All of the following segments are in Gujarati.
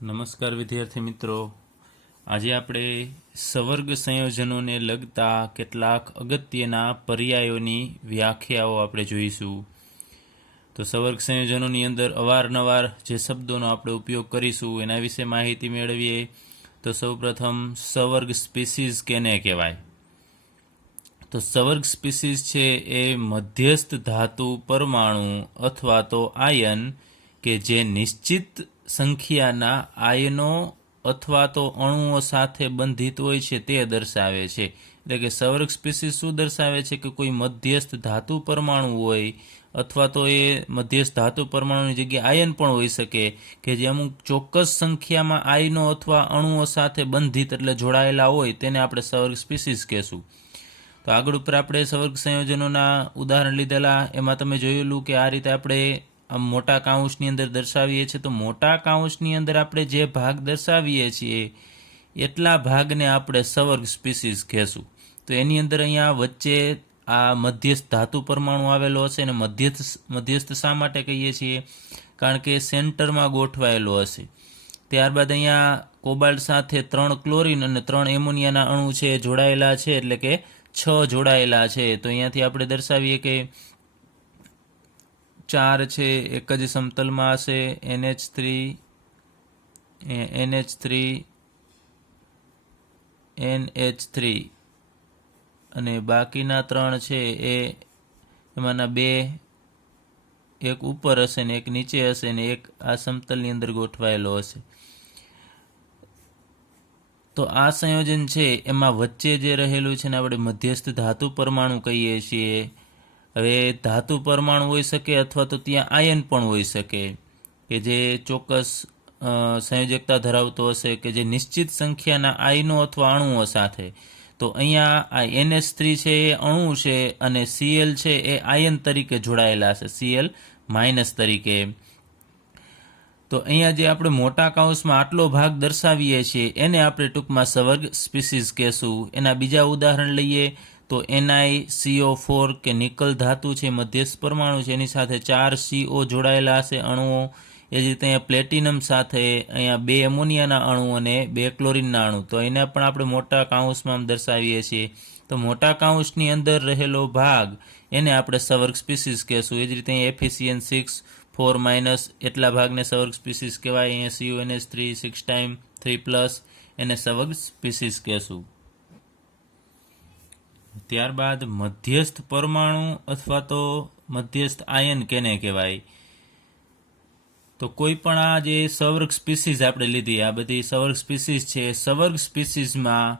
નમસ્કાર વિદ્યાર્થી મિત્રો, આજે આપણે સવર્ગ સંયોજનોને લગતા કેટલાક અગત્યના પર્યાયોની વ્યાખ્યાઓ આપણે જોઈશું. તો સવર્ગ સંયોજનોની અંદર અવારનવાર જે શબ્દોનો આપણે ઉપયોગ કરીશું એના વિશે માહિતી મેળવીએ. તો સૌપ્રથમ સવર્ગ સ્પીસીઝ કેને કહેવાય? તો સવર્ગ સ્પીસીઝ છે એ મધ્યસ્થ ધાતુ પરમાણુ અથવા તો આયન કે જે નિશ્ચિત સંખ્યાના આયનો અથવા તો અણુઓ સાથે બંધિત હોય છે તે દર્શાવે છે. એટલે કે સવર્ગ સ્પીસીઝ શું દર્શાવે છે કે કોઈ મધ્યસ્થ ધાતુ પરમાણુ હોય અથવા તો એ મધ્યસ્થ ધાતુ પરમાણુની જગ્યાએ આયન પણ હોઈ શકે કે જે અમુક ચોક્કસ સંખ્યામાં આયનો અથવા અણુઓ સાથે બંધિત એટલે જોડાયેલા હોય તેને આપણે સવર્ગ સ્પીસીઝ કહેશું. તો આગળ ઉપર આપણે સવર્ગ સંયોજનોના ઉદાહરણ લીધેલા, એમાં તમે જોયેલું કે આ રીતે આપણે આમ મોટા કાઉન્સની અંદર દર્શાવીએ છીએ. તો મોટા કાઉન્સની અંદર આપણે જે ભાગ દર્શાવીએ છીએ એટલા ભાગને આપણે સવર્ગ સ્પીસીઝ કહેશું. તો એની અંદર અહીંયા વચ્ચે આ મધ્યસ્થ ધાતુ પરમાણુ આવેલો હશે અને મધ્યસ્થ શા માટે કહીએ છીએ? કારણ કે સેન્ટરમાં ગોઠવાયેલો હશે. ત્યારબાદ અહીંયા કોબાલ્ટ સાથે 3 ક્લોરીન અને 3 એમોનિયાના અણુ છે જોડાયેલા છે, એટલે કે 6 જોડાયેલા છે. તો અહીંયાથી આપણે દર્શાવીએ કે 4 છે એક જ સમતલમાં હશે, NH3 અને બાકીના 3 છે એ એમાંના 2 એક ઉપર હશે ને એક નીચે હશે ને એક આ સમતલની અંદર ગોઠવાયેલો હશે. તો આ સંયોજન છે એમાં વચ્ચે જે રહેલું છે ને આપણે મધ્યસ્થ ધાતુ પરમાણુ કહીએ છીએ. હવે ધાતુ પરમાણુ હોઈ શકે અથવા તો ત્યાં આયન પણ હોઈ શકે કે જે ચોક્કસ સંયોજકતા ધરાવતો હશે કે જે નિશ્ચિત સંખ્યાના આયનો અથવા અણુઓ સાથે. તો અહીંયા આ NH3 છે એ અણુ છે અને Cl છે એ આયન તરીકે જોડાયેલા છે, Cl માઇનસ તરીકે. તો અહીંયા જે આપણે મોટા કૌંસમાં આટલો ભાગ દર્શાવીએ છીએ એને આપણે ટૂંકમાં સવર્ગ સ્પીસીઝ કહેશું. એના બીજા ઉદાહરણ લઈએ તો NiCO4 કે નિકલ ધાતુ છે, મધ્યસ્થ પરમાણુ છે, એની સાથે 4 CO જોડાયેલા હશે અણુઓ. એ જ રીતે અહીંયા પ્લેટિનમ સાથે અહીંયા 2 એમોનિયાના અણુ અને 2 ક્લોરીનના અણુ. તો એને પણ આપણે મોટા કાઉન્સમાં દર્શાવીએ છીએ. તો મોટા કાઉન્સની અંદર રહેલો ભાગ એને આપણે સવર્ગ સ્પીસીઝ કહેશું. એ જ રીતે Fe6 4- એટલા ભાગને સવર્ગ સ્પીસીઝ કહેવાય. અહીંયા CuNH3 6 ટાઈમ 3+ એને સવર્ગ સ્પીસીઝ કહેશું. ત્યારબાદ મધ્યસ્થ પરમાણુ અથવા તો મધ્યસ્થ આયન કેને કહેવાય? તો કોઈ પણ આ જે સવર્ગ સ્પીસીઝ આપણે લીધી, આ બધી સવર્ગ સ્પીસીઝ છે, સવર્ગ સ્પીસીઝમાં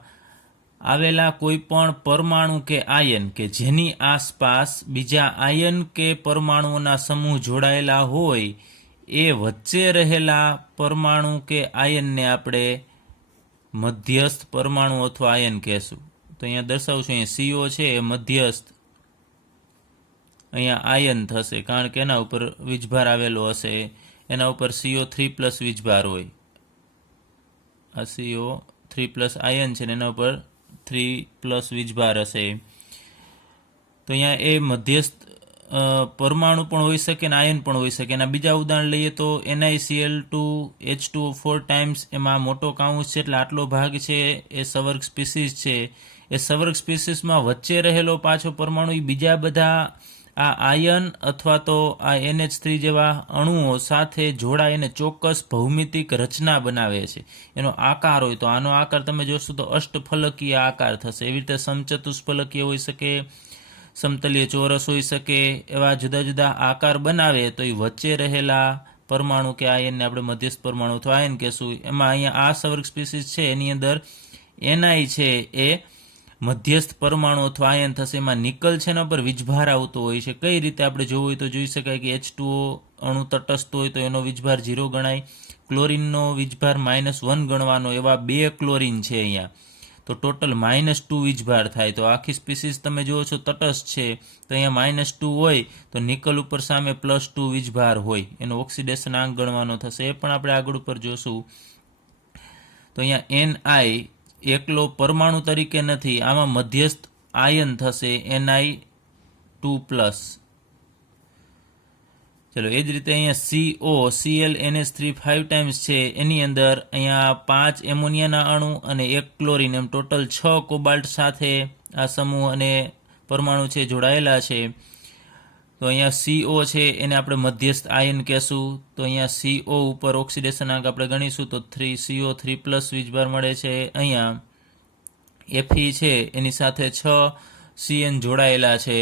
આવેલા કોઈ પણ પરમાણુ કે આયન કે જેની આસપાસ બીજા આયન કે પરમાણુઓના સમૂહ જોડાયેલા હોય એ વચ્ચે રહેલા પરમાણુ કે આયનને આપણે મધ્યસ્થ પરમાણુ અથવા આયન કહેશું. તો અહીંયા દર્શાવું છું, અહીંયા CO છે એ મધ્યસ્થ અહીંયા આયન થશે કારણ કે એના ઉપર વીજભાર આવેલો હશે. એના ઉપર CO3+ વીજભાર હોય. આ CO3+ આયન છે ને એના ઉપર 3+ વીજભાર હશે. તો અહીંયા એ મધ્યસ્થ પરમાણુ પણ હોઈ શકે ને આયન પણ હોઈ શકે. એના બીજા ઉદાહરણ લઈએ તો NiCl2H2O4 ટાઈમ્સ, એમાં મોટો કાઉન્સ છે એટલે આટલો ભાગ છે એ સવર્ગ સ્પીસીઝ છે. એ સવર્ગ સ્પીસીઝમાં વચ્ચે રહેલો પાછો પરમાણુ એ બીજા બધા આ આયન અથવા તો આ NH3 જેવા અણુઓ સાથે જોડાઈને ચોક્કસ ભૌમિતિક રચના બનાવે છે. એનો આકાર હોય તો આનો આકાર તમે જોશો તો અષ્ટફલકીય આકાર થશે. એવી રીતે સમચતુષ્ફલકીય હોઈ શકે, સમતલીય ચોરસ હોઈ શકે. એવા જુદા જુદા આકાર બનાવે તો એ વચ્ચે રહેલા પરમાણુ કે આયનને આપણે મધ્યસ્થ પરમાણુ અથવા આયન કહેશું. એમાં અહીંયા આ સવર્ગ સ્પીસીઝ છે એની અંદર Ni છે એ મધ્યસ્થ પરમાણુ અથવા આયન થશે. એમાં નિકલ છે એના પર વીજભાર આવતો હોય છે. કઈ રીતે આપણે જોવું હોય તો જોઈ શકાય કે H2O અણુ તટસ્થ હોય તો એનો વીજભાર 0 ગણાય, ક્લોરીનનો વીજભાર -1 ગણવાનો. એવા 2 ક્લોરીન છે અહીંયા તો ટોટલ -2 વીજભાર થાય. તો આખી સ્પીસીઝ તમે જુઓ છો તટસ્થ છે તો અહીંયા -2 હોય તો નિકલ ઉપર સામે +2 વીજભાર હોય, એનો ઓક્સિડેશન આંક ગણવાનો થશે. એ પણ આપણે આગળ ઉપર જોશું. તો અહીંયા Ni એકલો પરમાણુ તરીકે નથી, આમાં મધ્યસ્થ આયન થશે Ni2+. ચલો એ જ રીતે અહીંયા COCl NH3 5 ટાઈમ્સ છે, એની અંદર અહીંયા 5 એમોનિયાના અણુ અને 1 ક્લોરીન, એમ ટોટલ 6 કોબાલ્ટ સાથે આ સમૂહ અને પરમાણુ છે જોડાયેલા છે. તો અહીંયા CO છે એને આપણે મધ્યસ્થ આયન કહેશું. તો અહીંયા CO ઉપર ઓક્સિડેશન આંક આપણે ગણીશું તો 3CO3+ વીજભાર મળે છે. અહીંયા Fe છે એની સાથે 6 CN જોડાયેલા છે,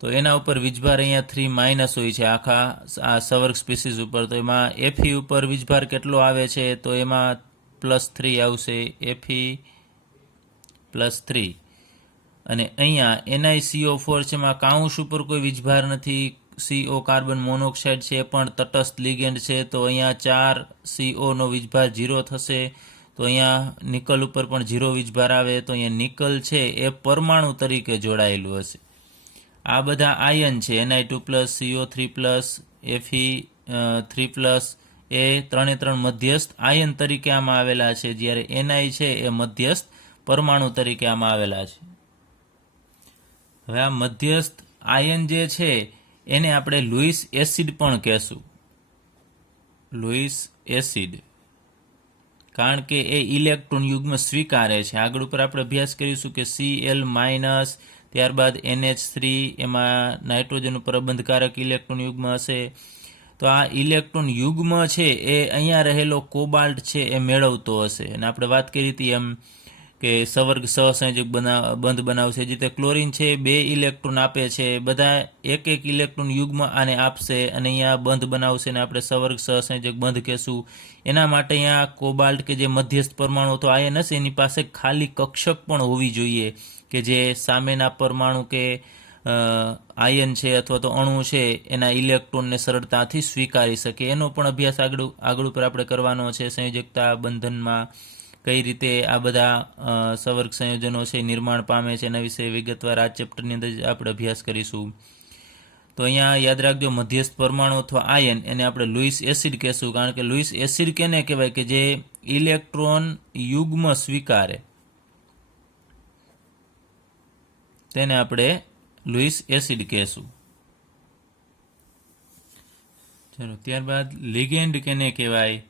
તો એના ઉપર વીજભાર અહીંયા 3- હોય છે આખા આ સવર્ગ સ્પીસીસ ઉપર. તો એમાં Fe ઉપર વીજભાર કેટલો આવે છે તો એમાં +3 આવશે, Fe+3. અને અહીંયા NiCO4 છે, એમાં કાઉન્સ ઉપર કોઈ વીજભાર નથી. CO કાર્બન મોનોક્સાઇડ છે પણ તટસ્થ લિગેન્ડ છે, તો અહીંયા 4 CO નો વીજભાર 0 થશે. તો અહીંયા નિકલ ઉપર પણ 0 વીજભાર આવે, તો અહીંયા નિકલ છે એ પરમાણુ તરીકે જોડાયેલું હશે. આ બધા આયન છે Ni2+, CO3+, Fe3+, એ 3 મધ્યસ્થ આયન તરીકે આમાં આવેલા છે, જ્યારે Ni છે એ મધ્યસ્થ પરમાણુ તરીકે આમાં આવેલા છે. હવે આ મધ્યસ્થ આયન જે છે એને આપણે લુઈસ એસિડ પણ કહેશું. લુઈસ એસિડ, કારણ કે એ ઇલેક્ટ્રોન યુગ્મ સ્વીકારે છે. આગળ ઉપર આપણે અભ્યાસ કરીશું કે Cl-, ત્યારબાદ NH3, એમાં નાઇટ્રોજન ઉપર અબંધકારક ઇલેક્ટ્રોન યુગ્મ હશે. તો આ ઇલેક્ટ્રોન યુગ્મ છે એ અહીંયા રહેલો કોબાલ્ટ છે એ મેળવતો હશે. અને આપણે વાત કરી હતી એમ કે સવર્ગ સહસંયોજક બંધ બનાવશે. જે રીતે ક્લોરીન છે 2 ઇલેક્ટ્રોન આપે છે, બધા એક ઇલેક્ટ્રોન યુગ્મ આને આપશે અને અહીંયા બંધ બનાવશે, અને આપણે સવર્ગ સહસંયોજક બંધ કહેશું. એના માટે અહીંયા કોબાલ્ટ કે જે મધ્યસ્થ પરમાણુ તો આયન હશે એની પાસે ખાલી કક્ષક પણ હોવી જોઈએ કે જે સામેના પરમાણુ કે આયન છે અથવા તો અણુ છે એના ઇલેક્ટ્રોનને સરળતાથી સ્વીકારી શકે. એનો પણ અભ્યાસ આગળ ઉપર આપણે કરવાનો છે. સંયોજકતા બંધનમાં કઈ રીતે આ બધા સવર્ગ સંયોજનો છે નિર્માણ પામે છે એના વિશે વિગતવાર આ ચેપ્ટરની અંદર આપણે અભ્યાસ કરીશું. તો અહીંયા યાદ રાખજો, મધ્યસ્થ પરમાણુ અથવા આયન એને આપણે લુઈસ એસિડ કહેશું, કારણ કે લુઈસ એસિડ કેને કહેવાય કે જે ઇલેક્ટ્રોન યુગ્મ સ્વીકારે, તેને આપણે લુઈસ એસિડ કહેશું. ચલો ત્યારબાદ લિગેન્ડ કેને કહેવાય?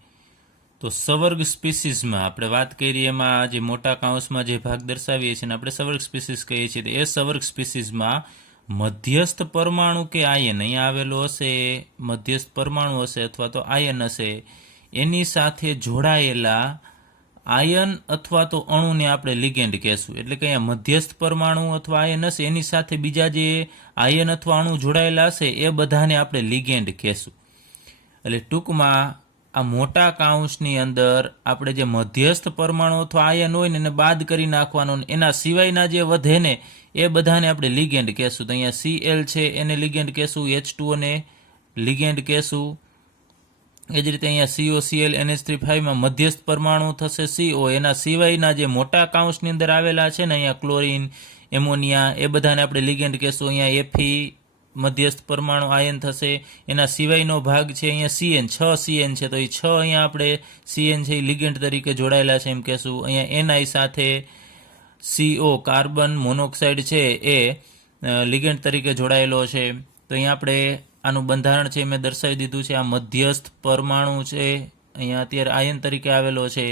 તો સવર્ગ સ્પીસીસમાં આપણે વાત કરી એમાં જે મોટા કાઉન્સમાં જે ભાગ દર્શાવીએ છીએ આપણે સવર્ગ સ્પીસીસ કહીએ છીએ, તો એ સવર્ગ સ્પીસીસમાં મધ્યસ્થ પરમાણુ કે આયન અહીંયા આવેલો હશે, મધ્યસ્થ પરમાણુ હશે અથવા તો આયન હશે, એની સાથે જોડાયેલા આયન અથવા તો અણુને આપણે લિગેન્ડ કહેશું. એટલે કે અહીંયા મધ્યસ્થ પરમાણુ અથવા આયન હશે એની સાથે બીજા જે આયન અથવા અણુ જોડાયેલા હશે એ બધાને આપણે લિગેન્ડ કહેશું. એટલે ટૂંકમાં આ મોટા કાઉન્સની અંદર આપણે જે મધ્યસ્થ પરમાણુ અથવા આયન હોય ને એને બાદ કરી નાખવાનો, એના સિવાયના જે વધે ને એ બધાને આપણે લિગેન્ડ કહેશું. તો અહીંયા Cl છે એને લિગેન્ડ કહેશું, H2O ને લિગેન્ડ કહેશું. એ જ રીતે અહીંયા COCl NH3 માં મધ્યસ્થ પરમાણુ થશે CO, એના સિવાયના જે મોટા કાઉન્સની અંદર આવેલા છે ને અહીંયા ક્લોરીન, એમોનિયા, એ બધાને આપણે લિગેન્ડ કહેશું. અહીંયા Fe મધ્યસ્થ પરમાણુ આયન થશે, એના સિવાયનો ભાગ છે અહીંયા CN, 6 CN છે, તો એ 6 અહીંયા આપણે CN છે એ લિગેન્ડ તરીકે જોડાયેલા છે એમ કહેશું. અહીંયા Ni સાથે CO કાર્બન મોનોક્સાઇડ છે એ લિગેન્ડ તરીકે જોડાયેલો છે. તો અહીંયા આપણે આનું બંધારણ છે મેં દર્શાવી દીધું છે. આ મધ્યસ્થ પરમાણુ છે અહીંયા અત્યારે આયન તરીકે આવેલો છે.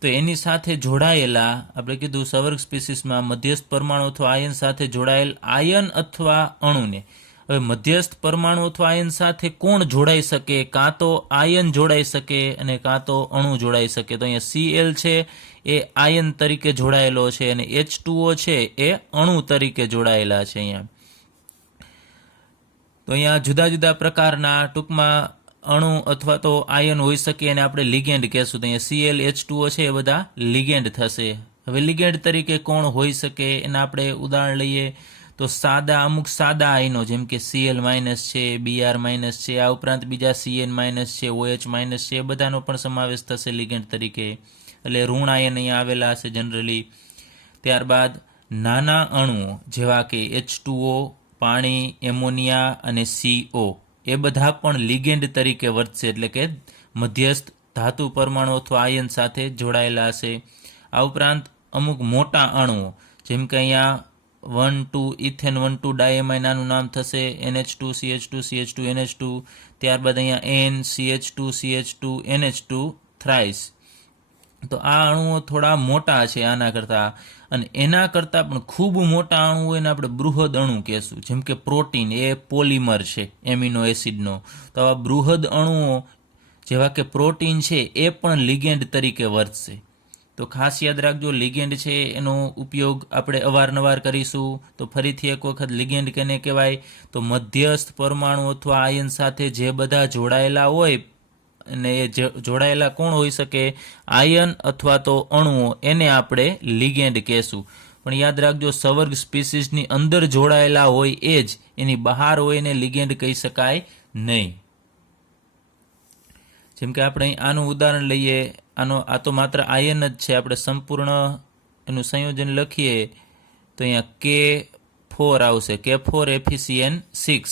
તો એની સાથે જોડાયેલા આપણે કીધું સવર્ગ સ્પીસીસમાં મધ્યસ્થ પરમાણુ અથવા આયન સાથે જોડાયેલ આયન અથવા અણુને, હવે મધ્યસ્થ પરમાણુ અથવા આયન સાથે કોણ જોડાઈ શકે? કાં તો આયન જોડાઈ શકે અને કાં તો અણુ જોડાઈ શકે. તો અહીંયા Cl છે એ આયન તરીકે જોડાયેલો છે અને H2O છે એ અણુ તરીકે જોડાયેલા છે અહીંયા. તો અહીંયા જુદા જુદા પ્રકારના ટૂંકમાં અણુ અથવા તો આયન હોઈ શકે અને આપણે લિગેન્ડ કહેશું. તો અહીંયા Cl, H2O છે એ બધા લિગેન્ડ થશે. હવે લિગેન્ડ તરીકે કોણ હોઈ શકે એના આપણે ઉદાહરણ લઈએ તો અમુક સાદા આયનો જેમ કે Cl- છે, Br- છે, આ ઉપરાંત બીજા Cn- છે, OH- છે, એ બધાનો પણ સમાવેશ થશે લિગેન્ડ તરીકે. એટલે ઋણ આયન અહીંયા આવેલા હશે જનરલી. ત્યારબાદ નાના અણુઓ જેવા કે H2O, પાણી, એમોનિયા અને CO એ બધા પણ લિગેન્ડ તરીકે વર્તશે, એટલે કે મધ્યસ્થ ધાતુ પરમાણુ અથવા આયન સાથે જોડાયેલા હશે. આ ઉપરાંત અમુક મોટા અણુઓ જેમ કે અહીંયા 1,2 ઇથેન 1,2 ડાયમાઇન આનું નામ થશે NH2 CH2 CH2 NH2. ત્યારબાદ અહીંયા NCH2 CH2 NH2 થ્રાઇસ. તો આ અણુઓ થોડા મોટા છે આના કરતાં, અને એના કરતાં પણ ખૂબ મોટા અણુ હોય ને આપણે બૃહદ અણુ કહેશું. જેમ કે પ્રોટીન એ પોલિમર છે એમિનો એસિડનો. તો આવા બૃહદ અણુઓ જેવા કે પ્રોટીન છે એ પણ લિગેન્ડ તરીકે વર્તશે. તો ખાસ યાદ રાખજો, લિગેન્ડ છે એનો ઉપયોગ આપણે અવારનવાર કરીશું. તો ફરીથી એક વખત લિગેન્ડ કેને કહેવાય? તો મધ્યસ્થ પરમાણુ અથવા આયન સાથે જે બધા જોડાયેલા હોય, અને એ જોડાયેલા કોણ હોઈ શકે? આયન અથવા તો અણુઓ, એને આપણે લિગેન્ડ કહેશું. પણ યાદ રાખજો, સવર્ગ સ્પીસીસની અંદર જોડાયેલા હોય એ જ, એની બહાર હોય એને લિગેન્ડ કહી શકાય નહીં. જેમ કે આપણે આનું ઉદાહરણ લઈએ, આ તો માત્ર આયન જ છે. આપણે સંપૂર્ણ એનું સંયોજન લખીએ તો અહીંયા K4 આવશે, K4 FeCN6.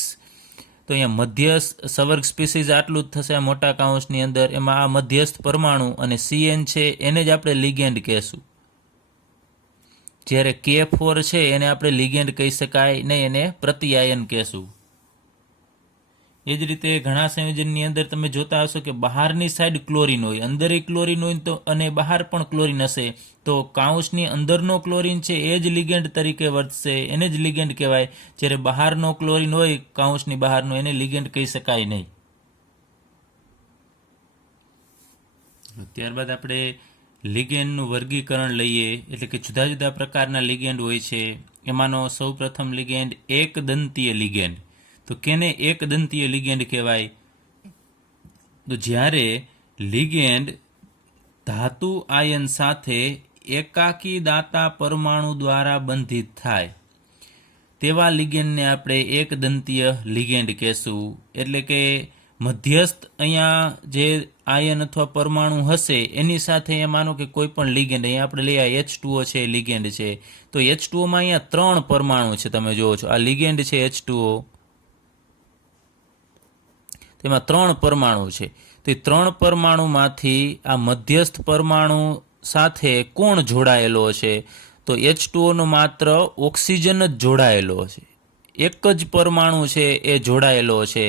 તો અહીંયા મધ્યસ્થ સવર્ગ સ્પીસીઝ આટલું જ થશે આ મોટા કાઉન્સની અંદર. એમાં આ મધ્યસ્થ પરમાણુ અને CN છે એને જ આપણે લિગેન્ડ કહેશું. જ્યારે K4 છે એને આપણે લિગેન્ડ કહી શકાય નહીં, એને પ્રતિઆયન કહેશું. એ જ રીતે ઘણા સંયોજનની અંદર તમે જોતા હશો કે બહારની સાઈડ ક્લોરીન હોય, અંદર ક્લોરીન હોય તો, અને બહાર પણ ક્લોરીન હશે. તો કાઉન્સની અંદરનો ક્લોરીન છે એ જ લિગેન્ડ તરીકે વર્તશે, એને જ લિગેન્ડ કહેવાય. જ્યારે બહારનો ક્લોરીન હોય કાઉન્સની બહારનો, એને લિગેન્ડ કહી શકાય નહીં. ત્યારબાદ આપણે લિગેન્ડનું વર્ગીકરણ લઈએ, એટલે કે જુદા જુદા પ્રકારના લિગેન્ડ હોય છે. એમાંનો સૌ પ્રથમ લિગેન્ડ એકદંતીય લિગેન્ડ. તો કેને એકદંતીય લિગેન્ડ કહેવાય? તો જ્યારે લિગેન્ડ ધાતુ આયન સાથે એકાકી દાતા પરમાણુ દ્વારા બંધિત થાય તેવા લિગેન્ડને આપણે એકદંતીય લિગેન્ડ કહેશું. એટલે કે મધ્યસ્થ અહીંયા જે આયન અથવા પરમાણુ હશે એની સાથે એ માનો કે કોઈ પણ લિગેન્ડ, અહીંયા આપણે લઈએ H2O છે લિગેન્ડ છે. તો H2Oમાં અહીંયા 3 પરમાણુ છે, તમે જુઓ છો આ લિગેન્ડ છે H2O. તેમાં 3 પરમાણુ છે. તો એ 3 પરમાણુમાંથી આ મધ્યસ્થ પરમાણુ સાથે કોણ જોડાયેલો છે? તો H2O માત્ર ઓક્સિજન જ જોડાયેલો છે. એક જ પરમાણુ છે એ જોડાયેલો છે.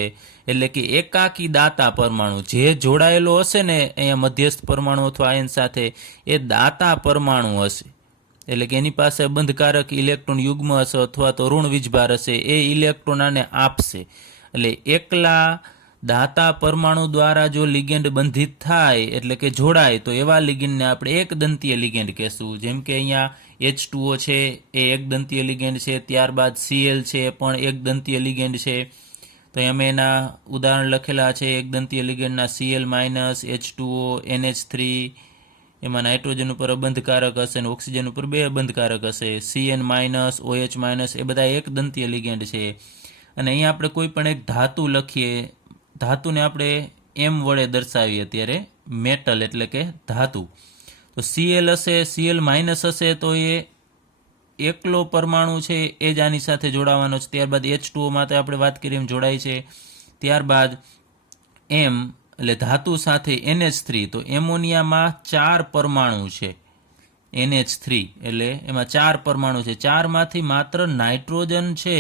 એટલે કે એકાકી દાતા પરમાણુ જે જોડાયેલો હશે ને અહીંયા મધ્યસ્થ પરમાણુ અથવા આયન સાથે, એ દાતા પરમાણુ હશે. એટલે કે એની પાસે બંધકારક ઇલેક્ટ્રોન યુગ્મ હશે અથવા તો ઋણ વીજભાર હશે, એ ઇલેક્ટ્રોન આને આપશે. એટલે એકલા દાતા પરમાણુ દ્વારા જો લિગેન્ડ બંધિત થાય એટલે કે જોડાય, તો એવા લિગેન્ડને આપણે એકદંતીય લિગેન્ડ કહેશું. જેમ કે અહીંયા H2O છે એ એકદંતીય લિગેન્ડ છે. ત્યારબાદ Cl છે એ પણ એકદંતીય લિગેન્ડ છે. તો અમે એના ઉદાહરણ લખેલા છે એકદંતીય લિગેન્ડના: Cl-, H2O, NH3. એમાં નાઇટ્રોજન ઉપર અબંધકારક હશે અને ઓક્સિજન ઉપર 2 અબંધકારક હશે. Cn-, OH-, એ બધા એકદંતીય લિગેન્ડ છે. અને અહીંયા આપણે કોઈ પણ એક ધાતુ લખીએ, ધાતુને આપણે M વડે દર્શાવીએ ત્યારે મેટલ એટલે કે ધાતુ. તો Cl હશે, Cl- હશે તો એ એકલો પરમાણુ છે એ જ આની સાથે જોડાવાનો છે. ત્યારબાદ H2O માટે આપણે વાત કરીએ એમ જોડાય છે. ત્યારબાદ M એટલે ધાતુ સાથે NH3. તો એમોનિયામાં 4 પરમાણુ છે, NH3 એટલે એમાં 4 પરમાણુ છે. 4માંથી માત્ર નાઇટ્રોજન છે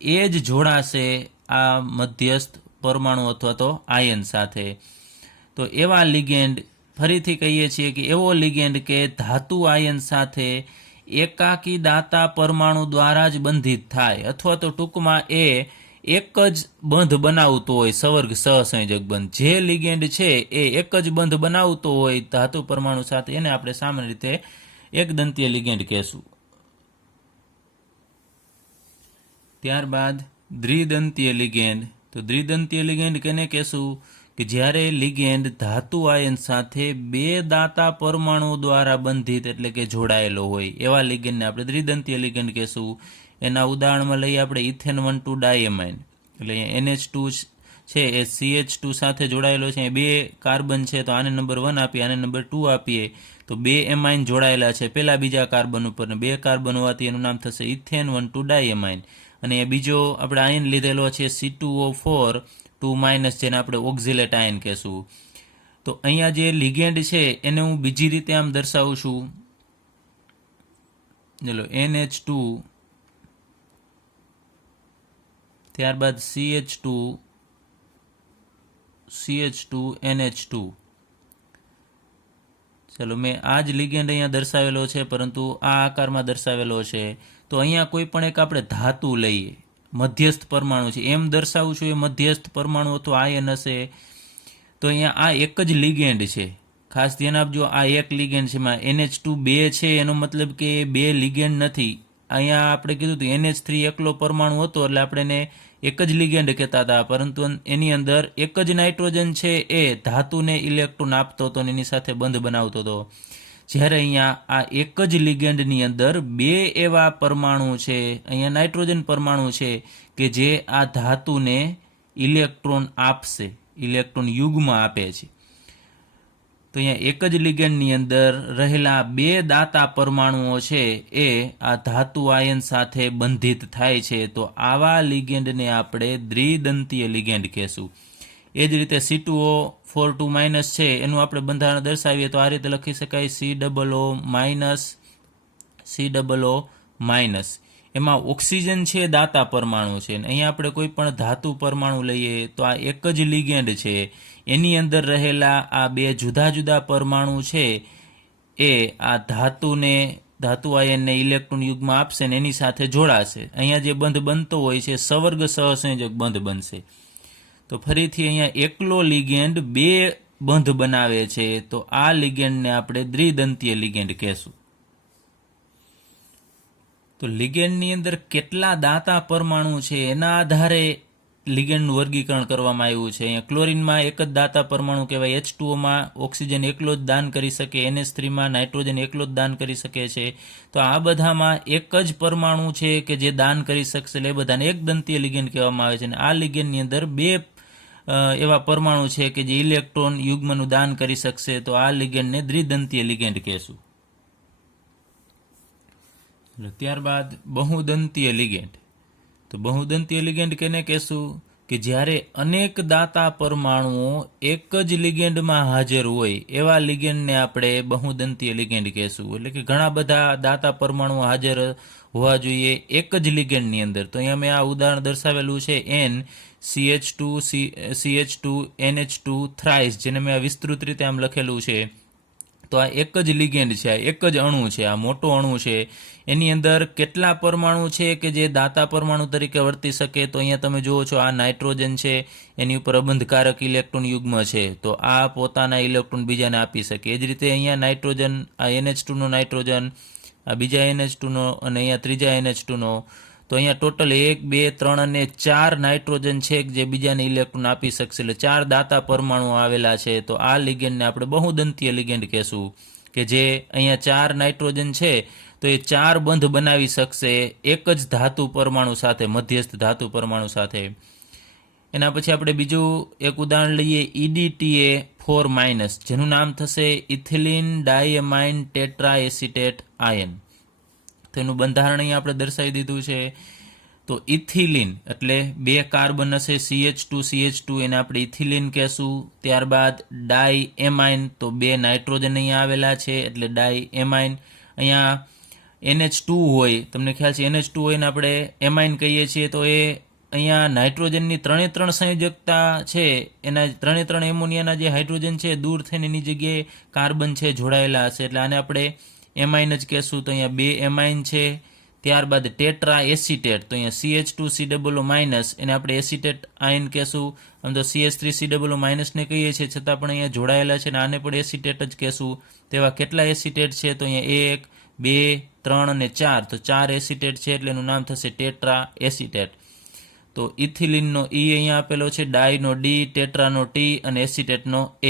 એ જ જોડાશે આ મધ્યસ્થ પરમાણુ અથવા તો આયન સાથે. તો એવા લિગેન્ડ, ફરીથી કહીએ છીએ કે એવો લિગેન્ડ કે ધાતુ આયન સાથે એકાકી દાતા પરમાણુ દ્વારા જ બંધિત થાય, અથવા તો ટૂંકમાં એ એક જ બંધ બનાવતો હોય, સવર્ગ સહસંયોજક બંધ. જે લિગેન્ડ છે એ એક જ બંધ બનાવતો હોય ધાતુ પરમાણુ સાથે, એને આપણે સામાન્ય રીતે એકદંતીય લિગેન્ડ કહેશું. ત્યારબાદ દ્વિદંતીય લિગેન્ડ. તો દ્વિદંતીય લિગેન્ડ કેને કહેશું? કે જ્યારે લિગેન્ડ ધાતુ આયન સાથે 2 દાતા પરમાણુ દ્વારા બંધિત એટલે કે જોડાયેલો હોય, એવા લિગેન્ડને આપણે દ્વિદંતીય લિગેન્ડ કહેશું. એના ઉદાહરણમાં લઈએ આપણે ઇથેન 1,2 ડાયમાઇન. એટલે NH2 છે એ CH2 સાથે જોડાયેલો છે. 2 કાર્બન છે તો આને નંબર 1 આપીએ, આને નંબર 2 આપીએ, તો 2 એમાઇન જોડાયેલા છે પહેલા બીજા કાર્બન ઉપર, ને 2 કાર્બન હોવાથી એનું નામ થશે ઇથેન 1,2 ડાયમાઇન. અને બીજો આપણે આયન લીધેલો છે C2O4 2-, જેને આપણે ઓક્ઝિલેટ આયન કહેશું. તો અહીંયા જે લિગેન્ડ છે એને હું બીજી રીતે આમ દર્શાવું છું. ચલો NH2 ત્યારબાદ CH2NH2. ચલો, મેં આ જ લિગેન્ડ અહીંયા દર્શાવેલો છે, પરંતુ આ આકારમાં દર્શાવેલો છે. તો અહીંયા કોઈ પણ એક આપણે ધાતુ લઈએ, મધ્યસ્થ પરમાણુ છે એમ દર્શાવું છું, એ મધ્યસ્થ પરમાણુ અથવા આયન હશે. તો અહીંયા આ એક જ લિગેન્ડ છે, ખાસ ધ્યાન આપજો. આ એક લિગેન્ડ છે, એમાં NH2 2 છે, એનો મતલબ કે 2 લિગેન્ડ નથી. અહીંયા આપણે કીધું હતું NH3 એકલો પરમાણુ હતો, એટલે આપણે એને એક જ લિગેન્ડ કહેતા હતા, પરંતુ એની અંદર એક જ નાઇટ્રોજન છે, એ ધાતુને ઇલેક્ટ્રોન આપતો હતો અને એની સાથે બંધ બનાવતો હતો. જ્યારે અહીંયા આ એક જ લિગેન્ડની અંદર 2 એવા પરમાણુ છે, અહીંયા નાઇટ્રોજન પરમાણુ છે કે જે આ ધાતુને ઇલેક્ટ્રોન આપશે, ઇલેક્ટ્રોન યુગમાં આપે છે. તો અહીંયા એક જ લિગેન્ડની અંદર રહેલા 2 દાતા પરમાણુઓ છે એ આ ધાતુ આયન સાથે બંધિત થાય છે. તો આવા લિગેન્ડને આપણે દ્વિદંતીય લિગેન્ડ કહેશું. એ જ રીતે C2O4 છે, એનું આપણે બંધારણ દર્શાવીએ તો આ રીતે લખી શકાય, COO-. એમાં ઓક્સિજન છે દાતા પરમાણુ છે, અને અહીંયા આપણે કોઈ પણ ધાતુ પરમાણુ લઈએ તો આ એક જ લિગેન્ડ છે, એની અંદર રહેલા આ 2 જુદા જુદા પરમાણુ છે એ આ ધાતુ આયનને ઇલેક્ટ્રોન યુગમાં આપશે ને એની સાથે જોડાશે. અહીંયા જે બંધ બનતો હોય છે સવર્ગ સહસંયોજક બંધ બનશે. તો ફરીથી અહીંયા એકલો લિગેન્ડ 2 બંધ બનાવે છે, તો આ લિગેન્ડને આપણે દ્વિદંતીય લિગેન્ડ કહેશું. તો લિગેન્ડની અંદર કેટલા દાતા પરમાણુ છે એના આધારે લિગેન્ડનું વર્ગીકરણ કરવામાં આવ્યું છે. અહીંયા ક્લોરીનમાં એક જ દાતા પરમાણુ કહેવાય, H2O ઓક્સિજન એકલો જ દાન કરી શકે, NH3 નાઇટ્રોજન એકલો જ દાન કરી શકે છે. તો આ બધામાં એક જ પરમાણુ છે કે જે દાન કરી શકશે, એટલે એ બધાને એક દંતીય લિગેન્ડ કહેવામાં આવે છે. અને આ લિગેન્ડની અંદર 2 એવા પરમાણુ છે કે જે ઇલેક્ટ્રોન યુગ્મનું દાન કરી શકશે, તો આ લિગેન્ડને દ્વિદંતીય લિગેન્ડ કહેશું. ત્યારબાદ બહુદંતીય લિગેન્ડ. તો બહુદંતીય લિગેન્ડ કેને કહેશું કે જ્યારે અનેક દાતા પરમાણુઓ એક જ લિગેન્ડમાં હાજર હોય એવા લિગેન્ડને આપણે બહુદંતીય લિગેન્ડ કહેશું. એટલે કે ઘણા બધા દાતા પરમાણુઓ હાજર હોવા જોઈએ એક જ લિગેન્ડની અંદર. તો અહીંયા મેં આ ઉદાહરણ દર્શાવેલું છે, NCH2NH2 થ્રાઇસ, જેને મેં આ વિસ્તૃત રીતે આમ લખેલું છે. તો આ એક જ લિગેન્ડ છે, આ એક જ અણુ છે, આ મોટો અણુ છે. એની અંદર કેટલા પરમાણુ છે કે જે દાતા પરમાણુ તરીકે વર્તી શકે? તો અહીંયા તમે જુઓ છો, આ નાઇટ્રોજન છે, એની ઉપર અબંધકારક ઇલેક્ટ્રોન યુગ્મ છે, તો આ પોતાના ઇલેક્ટ્રોન બીજાને આપી શકે. એ જ રીતે અહીંયા નાઇટ્રોજન, આ NH2 નો નાઇટ્રોજન, આ બીજા NH2 નો, અને અહીંયા ત્રીજા NH2 નો. તો અહીંયા ટોટલ 1, 2, 3 અને 4 નાઇટ્રોજન છે જે બીજાને ઇલેક્ટ્રોન આપી શકશે, એટલે 4 દાતા પરમાણુ આવેલા છે. તો આ લિગેન્ડને આપણે બહુદંતીય લિગેન્ડ કહેશું, કે જે અહીંયા 4 નાઇટ્રોજન છે તો એ 4 બંધ બનાવી શકશે એક જ ધાતુ પરમાણુ સાથે, મધ્યસ્થ ધાતુ પરમાણુ સાથે. એના પછી આપણે બીજું એક ઉદાહરણ લઈએ, EDTA4-, જેનું નામ થશે ઇથિલિન ડાયમાઇન ટેટ્રાએસિટેટ આયન. તો એનું બંધારણ અહીંયા આપણે દર્શાવી દીધું છે. તો ઇથિલિન એટલે 2 કાર્બન હશે, CH2 એને આપણે ઇથિલિન કહેશું. ત્યારબાદ ડાયએમાઇન, તો 2 નાઇટ્રોજન અહીંયા આવેલા છે એટલે ડાયએમાઇન. અહીંયા NH2 હોય, તમને ખ્યાલ છે NH2 હોય ને આપણે એમાઇન કહીએ છીએ, તો એ અહીંયા નાઇટ્રોજનની 3 સંયોજકતા છે, એના 3 એમોનિયાના જે હાઇડ્રોજન છે દૂર થઈને એની જગ્યાએ કાર્બન છે જોડાયેલા હશે, એટલે આને આપણે એમાઇન જ કહેશું. તો અહીંયા 2 એમાઇન છે. ત્યારબાદ ટેટ્રા એસિટેટ, તો અહીંયા CH2COO-, એને આપણે એસિટેટ આયન કહેશું. આમ તો CH3COO- ને કહીએ છીએ, છતાં પણ અહીંયા જોડાયેલા છે, અને આને પણ એસિટેટ જ કહેશું. તેવા કેટલા એસિટેટ છે? તો અહીંયા 1, 2, 3 અને 4, તો 4 એસિટેટ છે, એટલે એનું નામ થશે ટેટ્રા એસિટેટ. તો ઇથિલિનનો E અહીંયા આપેલો છે, ડાયનો D, ટેટ્રાનો T અને એસિટેટનો A.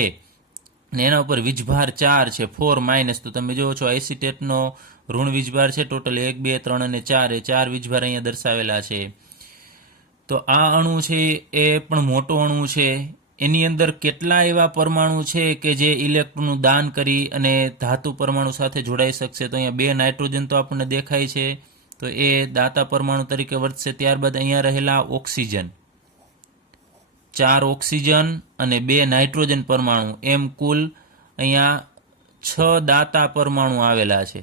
અને એના ઉપર વીજભાર 4 છે, 4-. તો તમે જુઓ છો એસિટેટનો ઋણ વીજભાર છે, ટોટલ 1, 2, 3 અને 4, એ 4 વીજભાર અહીંયા દર્શાવેલા છે. તો આ અણુ છે એ પણ મોટો અણુ છે. એની અંદર કેટલા એવા પરમાણુ છે કે જે ઇલેક્ટ્રોનનું દાન કરી અને ધાતુ પરમાણુ સાથે જોડાઈ શકશે? તો અહીંયા 2 નાઇટ્રોજન તો આપણને દેખાય છે, તો એ દાતા પરમાણુ તરીકે વર્તશે. ત્યારબાદ અહીંયા રહેલા ઓક્સિજન, 4 ઓક્સિજન અને 2 નાઇટ્રોજન પરમાણુ, એમ કુલ અહીંયા 6 દાતા પરમાણુ આવેલા છે.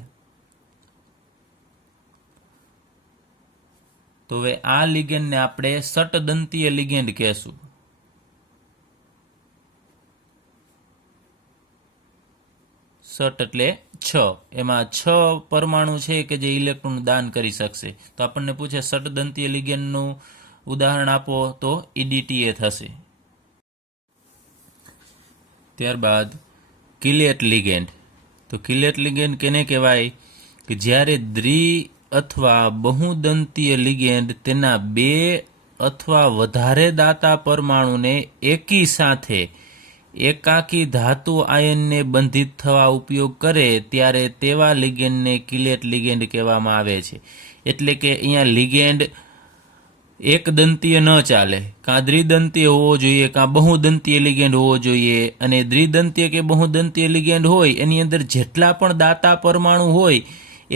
તો હવે આ લિગેન્ડને આપણે ષટદંતીય લિગેન્ડ કહેશું. ષટ એટલે 6, એમાં 6 પરમાણુ છે કે જે ઇલેક્ટ્રોનનું દાન કરી શકશે. તો આપણને પૂછે ષટદંતીય લિગેન્ડનું ઉદાહરણ આપો, તો EDTA થશે. ત્યારબાદ કિલેટ લિગેન્ડ. તો કિલેટ લિગેન્ડ કેને કહેવાય કે જ્યારે દ્વિ અથવા બહુદંતીય લિગેન્ડ તેના 2 અથવા વધારે દાતા પરમાણુને એકી સાથે એકાકી ધાતુ આયનને બંધિત થવા ઉપયોગ કરે ત્યારે તેવા લિગેન્ડને કિલેટ લિગેન્ડ કહેવામાં આવે છે. એટલે કે અહીંયા લિગેન્ડ એક દંતીય ન ચાલે, કાં દ્વિદંતીય હોવો જોઈએ, કાં બહુદંતીય લિગેન્ડ હોવો જોઈએ. અને દ્વિદંતીય કે બહુદંતીય લિગેન્ડ હોય એની અંદર જેટલા પણ દાતા પરમાણુ હોય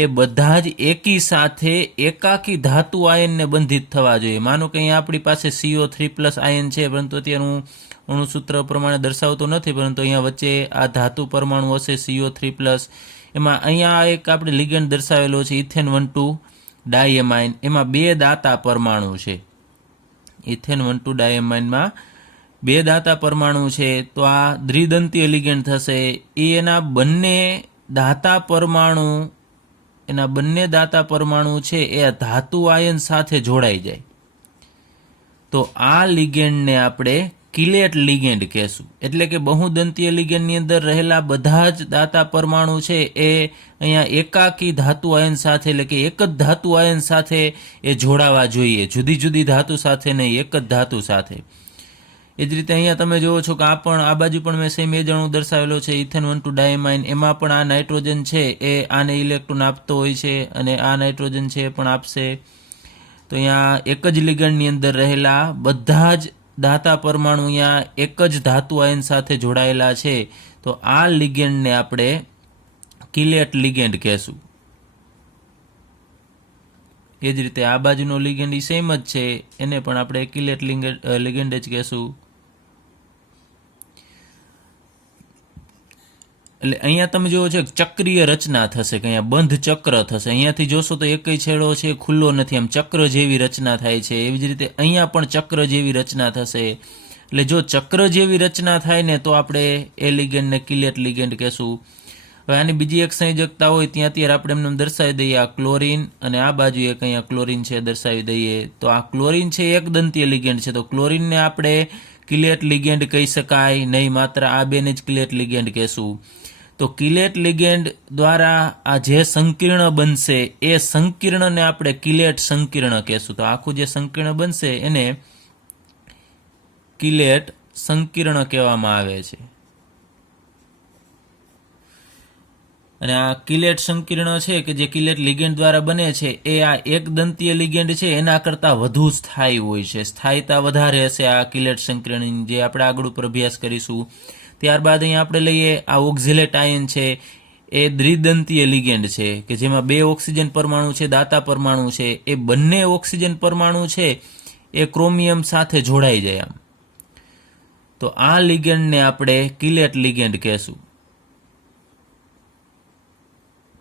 એ બધા જ એકી સાથે એકાકી ધાતુ આયનને બંધિત થવા જોઈએ. માનો કે અહીંયા આપણી પાસે CO3+ આયન છે, પરંતુ અત્યારે હું અણુસૂત્ર પ્રમાણે દર્શાવતો નથી, પરંતુ અહીંયા વચ્ચે આ ધાતુ પરમાણુ હશે CO3+. એમાં અહીંયા એક આપણે લિગેન્ડ દર્શાવેલો છે ઇથેન 1,2 ડાયમાઇન. એમાં 2 દાતા પરમાણુ છે. ઇથેન 1,2 ડાયમાઇનમાં 2 દાતા પરમાણુ છે. તો આ દ્વિદંતીય લિગેન્ડ થશે. એના બંને દાતા પરમાણુ છે એ ધાતુ આયન સાથે જોડાઈ જાય. તો આ લિગેન્ડને આપણે કિલેટ લિગેન્ડ કહેશું. એટલે કે બહુદંતીય લિગેન્ડની અંદર રહેલા બધા જ દાતા પરમાણુ છે એ અહીંયા એકાકી ધાતુ આયન સાથે, એટલે કે એક જ ધાતુ આયન સાથે એ જોડાવા જોઈએ, જુદી જુદી ધાતુ સાથે નહીં, એક જ ધાતુ સાથે. એ જ રીતે અહીંયા તમે જુઓ છો કે આ બાજુ પણ મેં સેમ એ જ અણુ દર્શાવેલો છે ઇથેન 1,2 ડાયમાઇન. એમાં પણ આ નાઇટ્રોજન છે એ આને ઇલેક્ટ્રોન આપતો હોય છે અને આ નાઇટ્રોજન છે એ પણ આપશે. તો અહીંયા એક જ લિગેન્ડની અંદર રહેલા બધા જ દાતા પરમાણુ અહીંયા એક જ ધાતુ આયન સાથે જોડાયેલા છે. તો આ લિગેન્ડને આપણે કિલેટ લિગેન્ડ કહેશું. એ જ રીતે આ બાજુનો લિગેન્ડ સેમ જ છે, એને પણ આપણે કિલેટ લિગેન્ડ જ કહેશું. એટલે અહીંયા તમે જુઓ છો ચક્રીય રચના થશે, કે અહીંયા બંધ ચક્ર થશે. અહીંયાથી જોશો તો એક છેડો છે ખુલ્લો નથી, આમ ચક્ર જેવી રચના થાય છે. એવી જ રીતે અહીંયા પણ ચક્ર જેવી રચના થશે. એટલે જો ચક્ર જેવી રચના થાય ને તો આપણે એ લિગેન્ડને કિલેટ લિગેન્ડ કહેશું. હવે આની બીજી એક સંયોજકતા હોય ત્યાં અત્યારે આપણે એમને દર્શાવી દઈએ, આ ક્લોરીન અને આ બાજુ એક અહીંયા ક્લોરીન છે દર્શાવી દઈએ. તો આ ક્લોરીન છે એક દંતીય લિગેન્ડ છે, તો ક્લોરીનને આપણે કિલેટ લિગેન્ડ કહી શકાય નહીં, માત્ર આ બેને જ કિલેટ લિગેન્ડ કહેશું. તો કિલેટ લિગેન્ડ દ્વારા આ જે સંકીર્ણ બનશે એ સંકીર્ણને આપણે કિલેટ સંકીર્ણ કહેશું. તો આખું જે સંકીર્ણ બનશે એને કિલેટ સંકીર્ણ કહેવામાં આવે છે. અને આ કિલેટ સંકીર્ણ છે કે જે કિલેટ લિગેન્ડ દ્વારા બને છે એ આ એક દંતીય લિગેન્ડ છે એના કરતાં વધુ સ્થાયી હોય છે, સ્થાયીતા વધારે હશે આ કિલેટ સંકીર્ણની, જે આપણે આગળ ઉપર અભ્યાસ કરીશું. ત્યારબાદ અહીંયા આપણે લઈએ આ ઓક્ઝેલેટ આયન છે એ દ્વિદંતીય લિગેન્ડ છે કે જેમાં 2 ઓક્સિજન પરમાણુ છે, દાતા પરમાણુ છે. એ બંને ઓક્સિજન પરમાણુ છે એ ક્રોમિયમ સાથે જોડાઈ જાય આમ. તો આ લિગેન્ડને આપણે કિલેટ લિગેન્ડ કહેશું.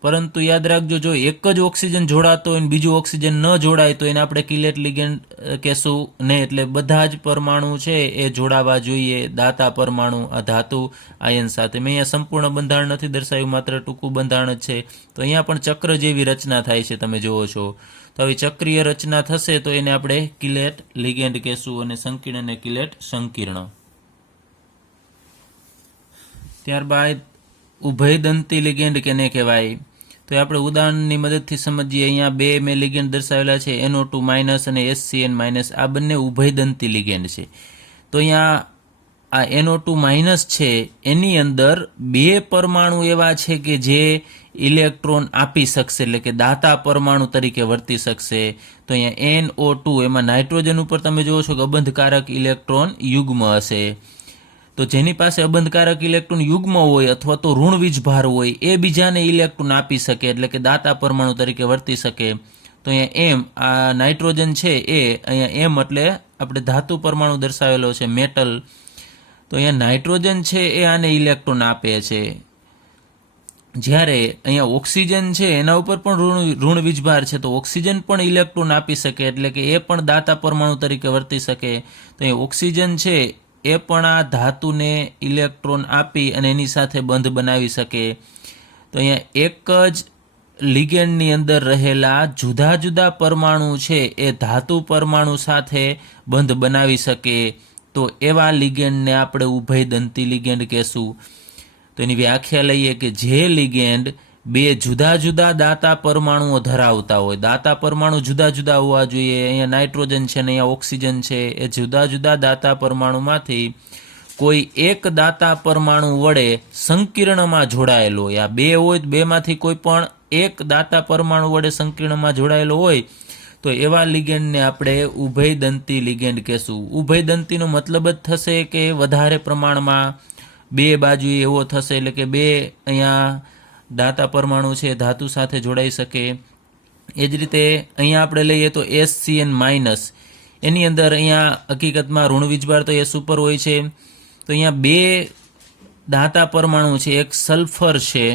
પરંતુ યાદ રાખજો, જો એક જ ઓક્સિજન જોડાતો હોય બીજું ઓક્સિજન ન જોડાય તો એને આપણે કિલેટ લિગેન્ડ કહેશું નહીં. એટલે બધા જ પરમાણુ છે એ જોડાવા જોઈએ, દાતા પરમાણુ આ ધાતુ આયન સાથે. મેં અહીંયા સંપૂર્ણ બંધારણ નથી દર્શાવ્યું, માત્ર ટૂંકું બંધારણ જ છે. તો અહીંયા પણ ચક્ર જેવી રચના થાય છે, તમે જુઓ છો. તો આવી ચક્રીય રચના થશે તો એને આપણે કિલેટ લિગેન્ડ કહેશું અને સંકીર્ણને કિલેટ સંકીર્ણ. ત્યારબાદ ઉભયદંતી લિગેન્ડ કેને કહેવાય? તો આપણે ઉદાહરણની મદદથી સમજીએ. અહીંયા 2 મેં લિગેન્ડ દર્શાવેલા છે, NO2- અને HCN-. આ બંને ઉભયદંતી લિગેન્ડ છે. તો અહીંયા આ NO2- છે એની અંદર 2 પરમાણુ એવા છે કે જે ઇલેક્ટ્રોન આપી શકશે, એટલે કે દાતા પરમાણુ તરીકે વર્તી શકશે. તો અહીંયા NO2 એમાં નાઇટ્રોજન ઉપર તમે જુઓ છો કે અબંધકારક ઇલેક્ટ્રોન યુગ્મ હશે. તો જેની પાસે અબંધકારક ઇલેક્ટ્રોન યુગ્મ હોય અથવા તો ઋણ વીજભાર હોય એ બીજાને ઇલેક્ટ્રોન આપી શકે, એટલે કે દાતા પરમાણુ તરીકે વર્તી શકે. તો અહીંયા આ નાઇટ્રોજન છે એ અહીંયા એટલે આપણે ધાતુ પરમાણુ દર્શાવેલો છે, મેટલ. તો અહીંયા નાઇટ્રોજન છે એ આને ઇલેક્ટ્રોન આપે છે. જ્યારે અહીંયા ઓક્સિજન છે એના ઉપર પણ ઋણ વીજભાર છે, તો ઓક્સિજન પણ ઇલેક્ટ્રોન આપી શકે, એટલે કે એ પણ દાતા પરમાણુ તરીકે વર્તી શકે. તો અહીંયા ઓક્સિજન છે એ પણ આ ધાતુને ઇલેક્ટ્રોન આપી અને એની સાથે બંધ બનાવી શકે. તો અહીંયા એક જ લિગેન્ડની અંદર રહેલા જુદા જુદા પરમાણુ છે એ ધાતુ પરમાણુ સાથે બંધ બનાવી શકે, તો એવા લિગેન્ડને આપણે ઉભયદંતી લિગેન્ડ કહેશું. તો એની વ્યાખ્યા લઈએ કે જે લિગેન્ડ બે જુદા જુદા દાતા પરમાણુઓ ધરાવતા હોય, દાતા પરમાણુ જુદા જુદા હોવા જોઈએ, અહીંયા નાઇટ્રોજન છે ને અહીંયા ઓક્સિજન છે, એ જુદા જુદા દાતા પરમાણુમાંથી કોઈ એક દાતા પરમાણુ વડે સંકીર્ણમાં જોડાયેલો હોય, આ બે હોય તો બેમાંથી કોઈ પણ એક દાતા પરમાણુ વડે સંકીર્ણમાં જોડાયેલો હોય, તો એવા લિગેન્ડને આપણે ઉભયદંતી લિગેન્ડ કહેશું. ઉભયદંતીનો મતલબ જ થશે કે વધારે પ્રમાણમાં બે બાજુએ એવો થશે, એટલે કે બે અહીંયા દાતા પરમાણુ છે ધાતુ સાથે જોડાઈ શકે. એ જ રીતે અહીંયા આપણે લઈએ તો SCN-, એની અંદર અહીંયા હકીકતમાં ઋણ વીજભાર તો S ઉપર હોય છે. તો અહીંયા બે દાતા પરમાણુ છે, એક સલ્ફર છે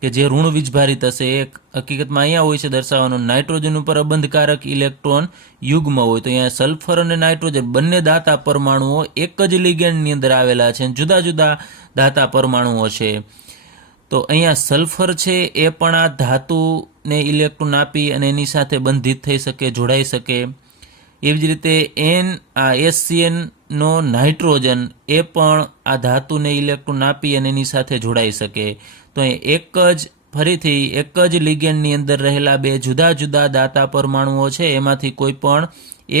કે જે ઋણ વીજભારિત હશે, એક હકીકતમાં અહીંયા હોય છે દર્શાવવાનું નાઇટ્રોજન ઉપર અબંધકારક ઇલેક્ટ્રોન યુગ્મ હોય. તો અહીંયા સલ્ફર અને નાઇટ્રોજન બંને દાતા પરમાણુઓ એક જ લિગેન્ડની અંદર આવેલા છે, જુદા જુદા દાતા પરમાણુઓ છે. તો અહીંયા સલ્ફર છે એ પણ આ ધાતુને ઇલેક્ટ્રોન આપી અને એની સાથે બંધિત થઈ શકે, જોડાઈ શકે. એવી જ રીતે SCN નો નાઇટ્રોજન એ પણ આ ધાતુને ઇલેક્ટ્રોન આપી અને એની સાથે જોડાઈ શકે. તો ફરીથી એક જ લિગેન્ડની અંદર રહેલા બે જુદા જુદા દાતા પરમાણુઓ છે, એમાંથી કોઈ પણ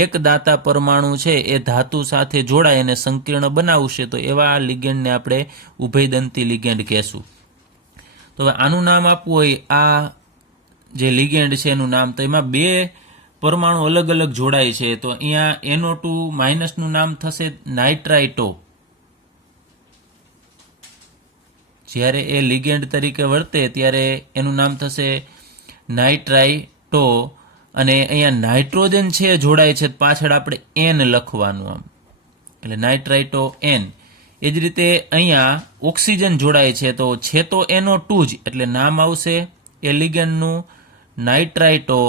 એક દાતા પરમાણુ છે એ ધાતુ સાથે જોડાય અને સંકીર્ણ બનાવશે, તો એવા લિગેન્ડને આપણે ઉભયદંતી લિગેન્ડ કહેશું. તો હવે આનું નામ આપવું હોય, આ જે લિગેન્ડ છે એનું નામ, તો એમાં બે પરમાણુ અલગ અલગ જોડાય છે. તો અહીંયા NO2- નું નામ થશે નાઇટ્રાઇટો. જ્યારે એ લિગેન્ડ તરીકે વર્તે ત્યારે એનું નામ થશે નાઇટ્રાઇટો. અને અહીંયા નાઇટ્રોજન છે જોડાય છે, પાછળ આપણે N લખવાનું, આમ એટલે નાઇટ્રાઇટો N. એ જ રીતે અહીંયા ઓક્સિજન જોડાય છે, તો છે તો NO2 જ, એટલે નામ આવશે એ લિગેન્ડનું નાઇટ્રાઇટો,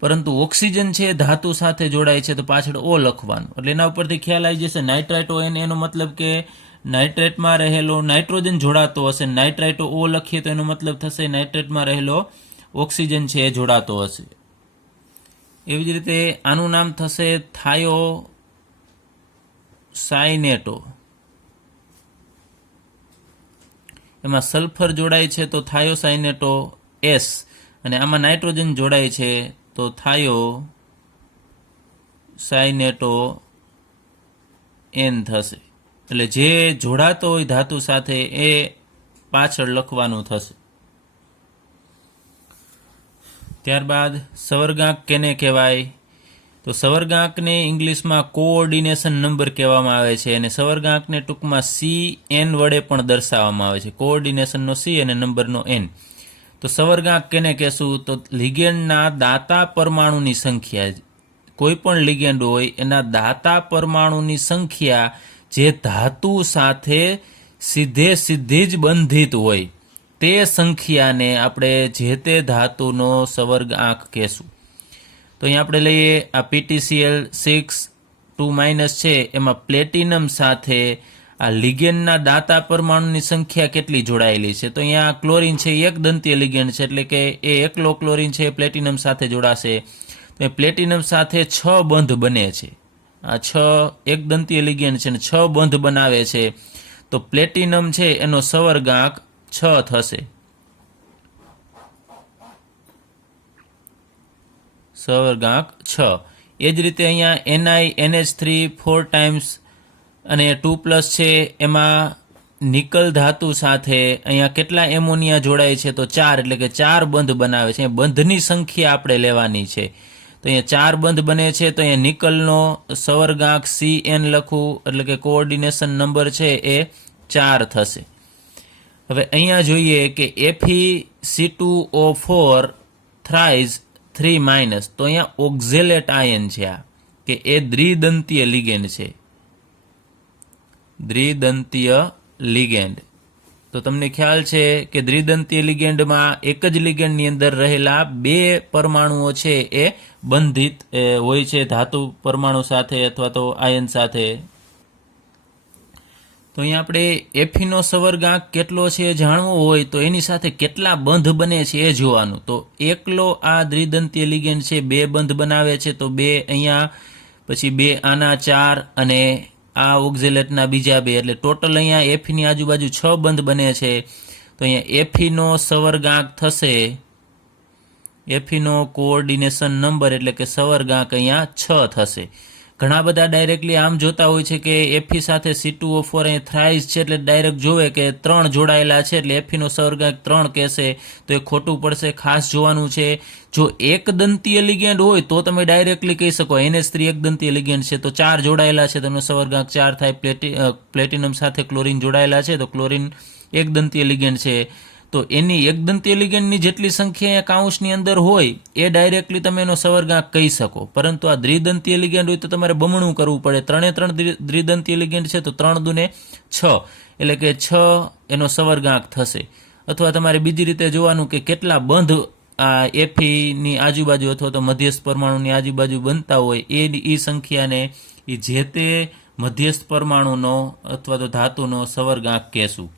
પરંતુ ઓક્સિજન છે ધાતુ સાથે જોડાય છે તો પાછળ O લખવાનું, એટલે એના ઉપરથી ખ્યાલ આવી જશે નાઇટ્રાઇટો N, એનો મતલબ કે નાઇટ્રેટમાં રહેલો નાઇટ્રોજન જોડાતો હશે. નાઇટ્રાઇટો O લખીએ તો એનો મતલબ થશે નાઇટ્રેટમાં રહેલો ઓક્સિજન છે એ જોડાતો હશે. એવી જ રીતે આનું નામ થશે થાયોસાયનેટો. એમાં સલ્ફર જોડાય છે તો થાયોસાયનેટો S, અને આમાં નાઇટ્રોજન જોડાય છે તો થાયોસાયનેટો N થશે. એટલે જે જોડાતો હોય ધાતુ સાથે એ પાછળ લખવાનું થશે. ત્યારબાદ સવર્ગાંક કેને કહેવાય? તો સવર્ગાંકને ઇંગ્લિશમાં કોઓર્ડિનેશન નંબર કહેવામાં આવે છે, અને સવર્ગાંકને ટૂંકમાં CN વડે પણ દર્શાવવામાં આવે છે. કોઓર્ડિનેશનનો C અને નંબરનો N. તો સવર્ગાંક કેને કહેશું? તો લિગેન્ડના દાતા પરમાણુની સંખ્યા, કોઈ પણ લિગેન્ડ હોય એના દાતા પરમાણુની સંખ્યા જે ધાતુ સાથે સીધી જ બંધિત હોય તે સંખ્યાને આપણે જે તે ધાતુનો સવર્ગાંક કહેશું. તો અહીંયા આપણે લઈએ આ PTCl 6 છે, એમાં પ્લેટિનમ સાથે આ લિગેન્ડના દાતા પરમાણુની સંખ્યા કેટલી જોડાયેલી છે? તો અહીંયા ક્લોરીન છે, એક દંતીય લિગેન્ડ છે, એટલે કે એ એકલો ક્લોરીન છે પ્લેટિનમ સાથે જોડાશે. તો પ્લેટિનમ સાથે 6 બંધ બને છે. આ 6 એક દંતીય લિગેન્ડ છે ને 6 બંધ બનાવે છે, તો પ્લેટિનમ છે એનો સવર્ગાંક 6 થશે. સવર્ગાંક 6. એ જ રીતે અહીંયા NiNH3 4 ટાઈમ્સ અને 2+ છે, એમાં નિકલ ધાતુ સાથે અહીંયા કેટલા એમોનિયા જોડાય છે? તો 4, એટલે કે 4 બંધ બનાવે છે. બંધની સંખ્યા આપણે લેવાની છે. તો અહીંયા 4 બંધ બને છે, તો અહીંયા નિકલનો સવર્ગાંક CN લખવું, એટલે કે કોઓર્ડિનેશન નંબર છે એ 4 થશે. હવે અહીંયા જોઈએ કે FeC2O4 થ્રાઇસ 3-, તો અહીંયા ઓક્ઝેલેટ આયન છે, આ કે એ દ્વિદંતીય લિગેન્ડ છે. દ્વિદંતીય લિગેન્ડ. તો તમને ખ્યાલ છે કે દ્વિદંતીય લિગેન્ડમાં એક જ લિગેન્ડની અંદર રહેલા બે પરમાણુઓ છે એ બંધિત હોય છે ધાતુ પરમાણુ સાથે અથવા તો આયન સાથે. તો અહીંયા આપણે એફીનો સવર્ગાંક કેટલો છે જાણવો હોય તો એની સાથે કેટલા બંધ બને છે એ જોવાનું. તો એકલો આ દ્વિદંતીય લિગેન્ડ છે બે બંધ બનાવે છે, તો બે અહીંયા, પછી બે આના 4 અને આ ઓક્ઝેલેટના બીજા બે, એટલે ટોટલ અહીંયા એફીની આજુબાજુ 6 બંધ બને છે. તો અહીંયા એફીનો સવર્ગાંક થશે, એફીનો કોઓર્ડિનેશન નંબર એટલે કે સવર્ગાંક અહીંયા 6 થશે. ઘણા બધા ડાયરેક્ટલી આમ જોતા હોય છે કે એફી સાથે C2O4 અહીં થ્રાઇસ છે એટલે ડાયરેક્ટ જોવે કે 3 જોડાયેલા છે એટલે એફીનો સવર્ગાંક 3 કહેશે, તો એ ખોટું પડશે. ખાસ જોવાનું છે, જો એક દંતીય લિગેન્ડ હોય તો તમે ડાયરેક્ટલી કહી શકો NH3 એક દંતીય લિગેન્ડ છે તો 4 જોડાયેલા છે, તેનો સવર્ગાંક 4 થાય. પ્લેટિનમ સાથે ક્લોરીન જોડાયેલા છે તો ક્લોરીન એક દંતીય લિગેન્ડ છે, તો એની એક દંતીય લિગેન્ડની જેટલી સંખ્યા કાઉન્સની અંદર હોય એ ડાયરેક્ટલી તમે એનો સવર્ગાંક કહી શકો. પરંતુ આ દ્વિદંતીય લિગેન્ડ હોય તો તમારે બમણું કરવું પડે. 3 દ્વિદંતીય લિગેન્ડ છે તો 3 દુને 6 એટલે કે 6 એનો સવર્ગાંક થશે. અથવા તમારે બીજી રીતે જોવાનું કે કેટલા બંધ આ એફીની આજુબાજુ અથવા તો મધ્યસ્થ પરમાણુની આજુબાજુ બનતા હોય એ સંખ્યાને એ જે તે મધ્યસ્થ પરમાણુનો અથવા તો ધાતુનો સવર્ગાંક કહેશું.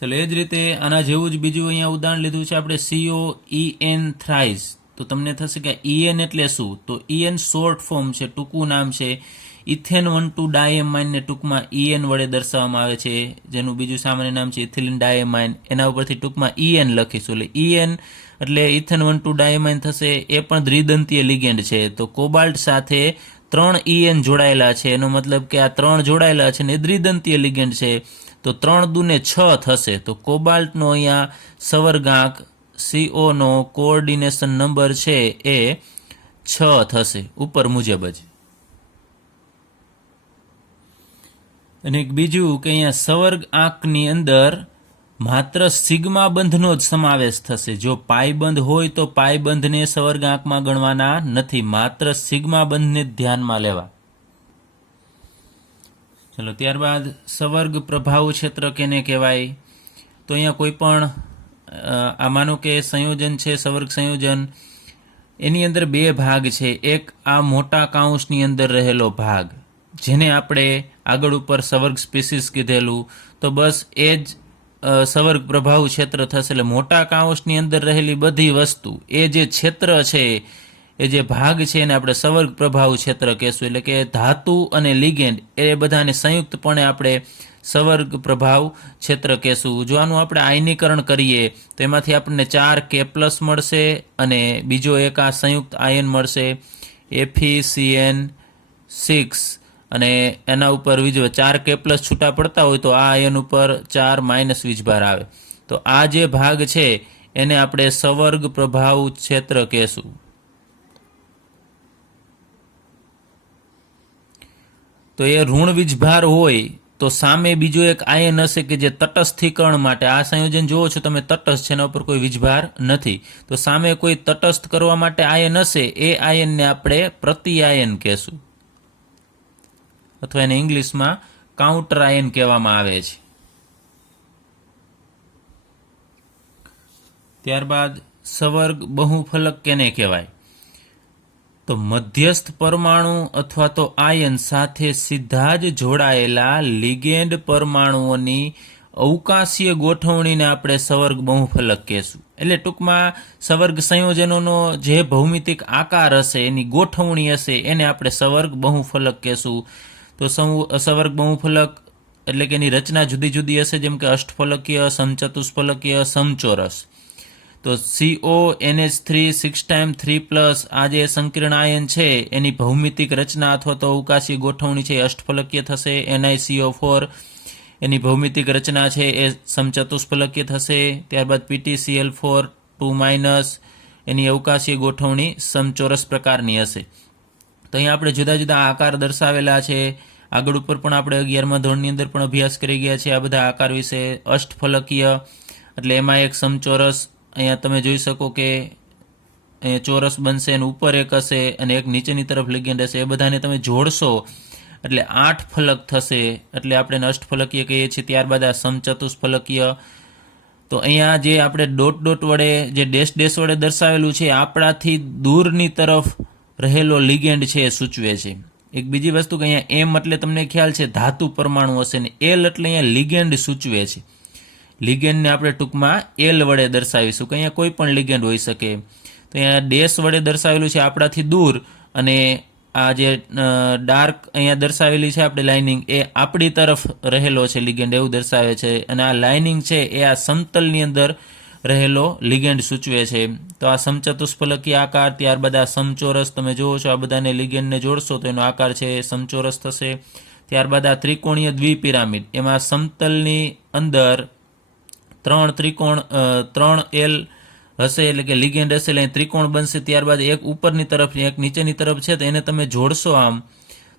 ચલો એ જ રીતે આના જેવું જ બીજું અહીંયા ઉદાહરણ લીધું છે આપણે COEN થ્રાઇસ. તો તમને થશે કે EN એટલે શું? તો EN શોર્ટ ફોર્મ છે, ટૂંકું નામ છે. ઇથેન 1,2 ડાયમાઇન ને ટૂંકમાં EN વડે દર્શાવવામાં આવે છે, જેનું બીજું સામાન્ય નામ છે ઇથિલિન ડાયમાઇન. એના ઉપરથી ટૂંકમાં EN લખીશું, એટલે EN એટલે ઇથેન 1,2 ડાયમાઇન થશે. એ પણ દ્વિદંતીય લિગેન્ડ છે, તો કોબાલ્ટ સાથે 3 EN જોડાયેલા છે, એનો મતલબ કે આ 3 જોડાયેલા છે ને એ દ્વિદંતીય લિગેન્ડ છે, તો 3 દુને 6 થશે. તો કોબાલ્ટનો અહીંયા સવર્ગાંક CO નો કોઓર્ડિનેશન નંબર છે એ 6 થશે ઉપર મુજબ જ. અને એક બીજું કે અહીંયા સવર્ગાંકની અંદર માત્ર સિગ્મા બંધનો જ સમાવેશ થશે. જો પાઈ બંધ હોય તો પાઈ બંધને સવર્ગાંકમાં ગણવાના નથી, માત્ર સિગ્મા બંધને જ ધ્યાનમાં લેવા. ચલો ત્યારબાદ સવર્ગ પ્રભાવ ક્ષેત્ર કેને કહેવાય? તો અહીંયા કોઈ પણ આ માનો કે સંયોજન છે, સવર્ગ સંયોજન, એની અંદર બે ભાગ છે. એક આ મોટા કાઉન્સની અંદર રહેલો ભાગ જેને આપણે આગળ ઉપર સવર્ગ સ્પીસીસ કીધેલું, તો બસ એ જ સવર્ગ પ્રભાવ ક્ષેત્ર થશે. એટલે મોટા કાઉન્સની અંદર રહેલી બધી વસ્તુ એ જે ક્ષેત્ર છે એ જે ભાગ છે એને આપણે સવર્ગ પ્રભાવ ક્ષેત્ર કહેશું. એટલે કે ધાતુ અને લિગેન્ડ એ બધાને સંયુક્તપણે આપણે સવર્ગ પ્રભાવ ક્ષેત્ર કહેશું. જો આનું આપણે આયનીકરણ કરીએ તો એમાંથી આપણને 4 K+ મળશે અને બીજો એક આ સંયુક્ત આયન મળશે FeCN6, અને એના ઉપર બીજો 4 K+ છૂટા પડતા હોય તો આ આયન ઉપર 4- વીજભાર આવે. તો આ જે ભાગ છે એને આપણે સવર્ગ પ્રભાવ ક્ષેત્ર કહેશું. તો એ ઋણ વીજભાર હોય તો સામે બીજો એક આયન હશે કે જે તટસ્થીકરણ માટે, આ સંયોજન જુઓ છો તમે તટસ્થ છે, એના ઉપર કોઈ વીજભાર નથી, તો સામે કોઈ તટસ્થ કરવા માટે આયન હશે, એ આયનને આપણે પ્રતિઆયન કહેશું, અથવા એને ઇંગ્લિશમાં કાઉન્ટર આયન કહેવામાં આવે છે. ત્યારબાદ સવર્ગ બહુફલક કેને કહેવાય? તો મધ્યસ્થ પરમાણુ અથવા તો આયન સાથે સીધા જ જોડાયેલા લિગેન્ડ પરમાણુઓની અવકાશીય ગોઠવણીને આપણે સવર્ગ બહુફલક કહેશું. એટલે ટૂંકમાં સવર્ગ સંયોજનોનો જે ભૌમિતિક આકાર હશે, એની ગોઠવણી હશે, એને આપણે સવર્ગ બહુફલક કહેશું. તો સવર્ગ બહુફલક એટલે કે એની રચના જુદી જુદી હશે, જેમ કે અષ્ટફલકીય, સમચતુષ્ફલકીય, સમચોરસ. તો CONH3 6×3+, આ જે સંકીર્ણ આયન છે એની ભૌમિતિક રચના અથવા તો અવકાશી ગોઠવણી છે એ અષ્ટફલકીય થશે. NiCO4 એની ભૌમિતિક રચના છે એ સમચતુષ્ફલકીય થશે. ત્યારબાદ PtCl4 2- એની અવકાશી ગોઠવણી સમચોરસ પ્રકારની હશે. તો અહીંયા આપણે જુદા જુદા આકાર દર્શાવેલા છે. આગળ ઉપર પણ આપણે 11મા ધોરણની અંદર પણ અભ્યાસ કરી ગયા છે આ બધા આકાર વિશે. અષ્ટફલકીય એટલે એમાં એક સમચોરસ, અહીંયા તમે જોઈ શકો કે અહીંયા ચોરસ બનશે અને ઉપર એક હશે અને એક નીચેની તરફ લિગેન્ડ હશે. એ બધાને તમે જોડશો એટલે 8 ફલક થશે, એટલે આપણે એને અષ્ટફલકીય કહીએ છીએ. ત્યારબાદ આ સમચતુષ્ફલકીય. તો અહીંયા જે આપણે ડોટ ડોટ વડે જે ડેશ ડેશ વડે દર્શાવેલું છે આપણાથી દૂરની તરફ રહેલો લિગેન્ડ છે એ સૂચવે છે. એક બીજી વસ્તુ કે અહીંયા એમ એટલે તમને ખ્યાલ છે ધાતુ પરમાણુ હશે, ને એલ એટલે અહીંયા લિગેન્ડ સૂચવે છે. લિગેન્ડને આપણે ટૂંકમાં એલ વડે દર્શાવીશું કે અહીંયા કોઈ પણ લિગેન્ડ હોઈ શકે. તો અહીંયા ડેશ વડે દર્શાવેલું છે આપણાથી દૂર, અને આ જે ડાર્ક અહીંયા દર્શાવેલી છે આપણે લાઇનિંગ એ આપણી તરફ રહેલો છે લિગેન્ડ એવું દર્શાવે છે. અને આ લાઇનિંગ છે એ આ સમતલની અંદર રહેલો લિગેન્ડ સૂચવે છે. તો આ સમચતુષ્ફલકીય આકાર, ત્યારબાદ આ સમચોરસ તમે જુઓ છો, આ બધાને લિગેન્ડને જોડશો તો એનો આકાર છે એ સમચોરસ થશે. ત્યારબાદ આ ત્રિકોણીય દ્વિપિરામિડ, એમાં સમતલની અંદર 3 એલ હશે, એટલે કે લિગેન્ડ હશે, એટલે ત્રિકોણ બનશે. ત્યારબાદ એક ઉપરની તરફ એક નીચેની તરફ છે, તો એને તમે જોડશો આમ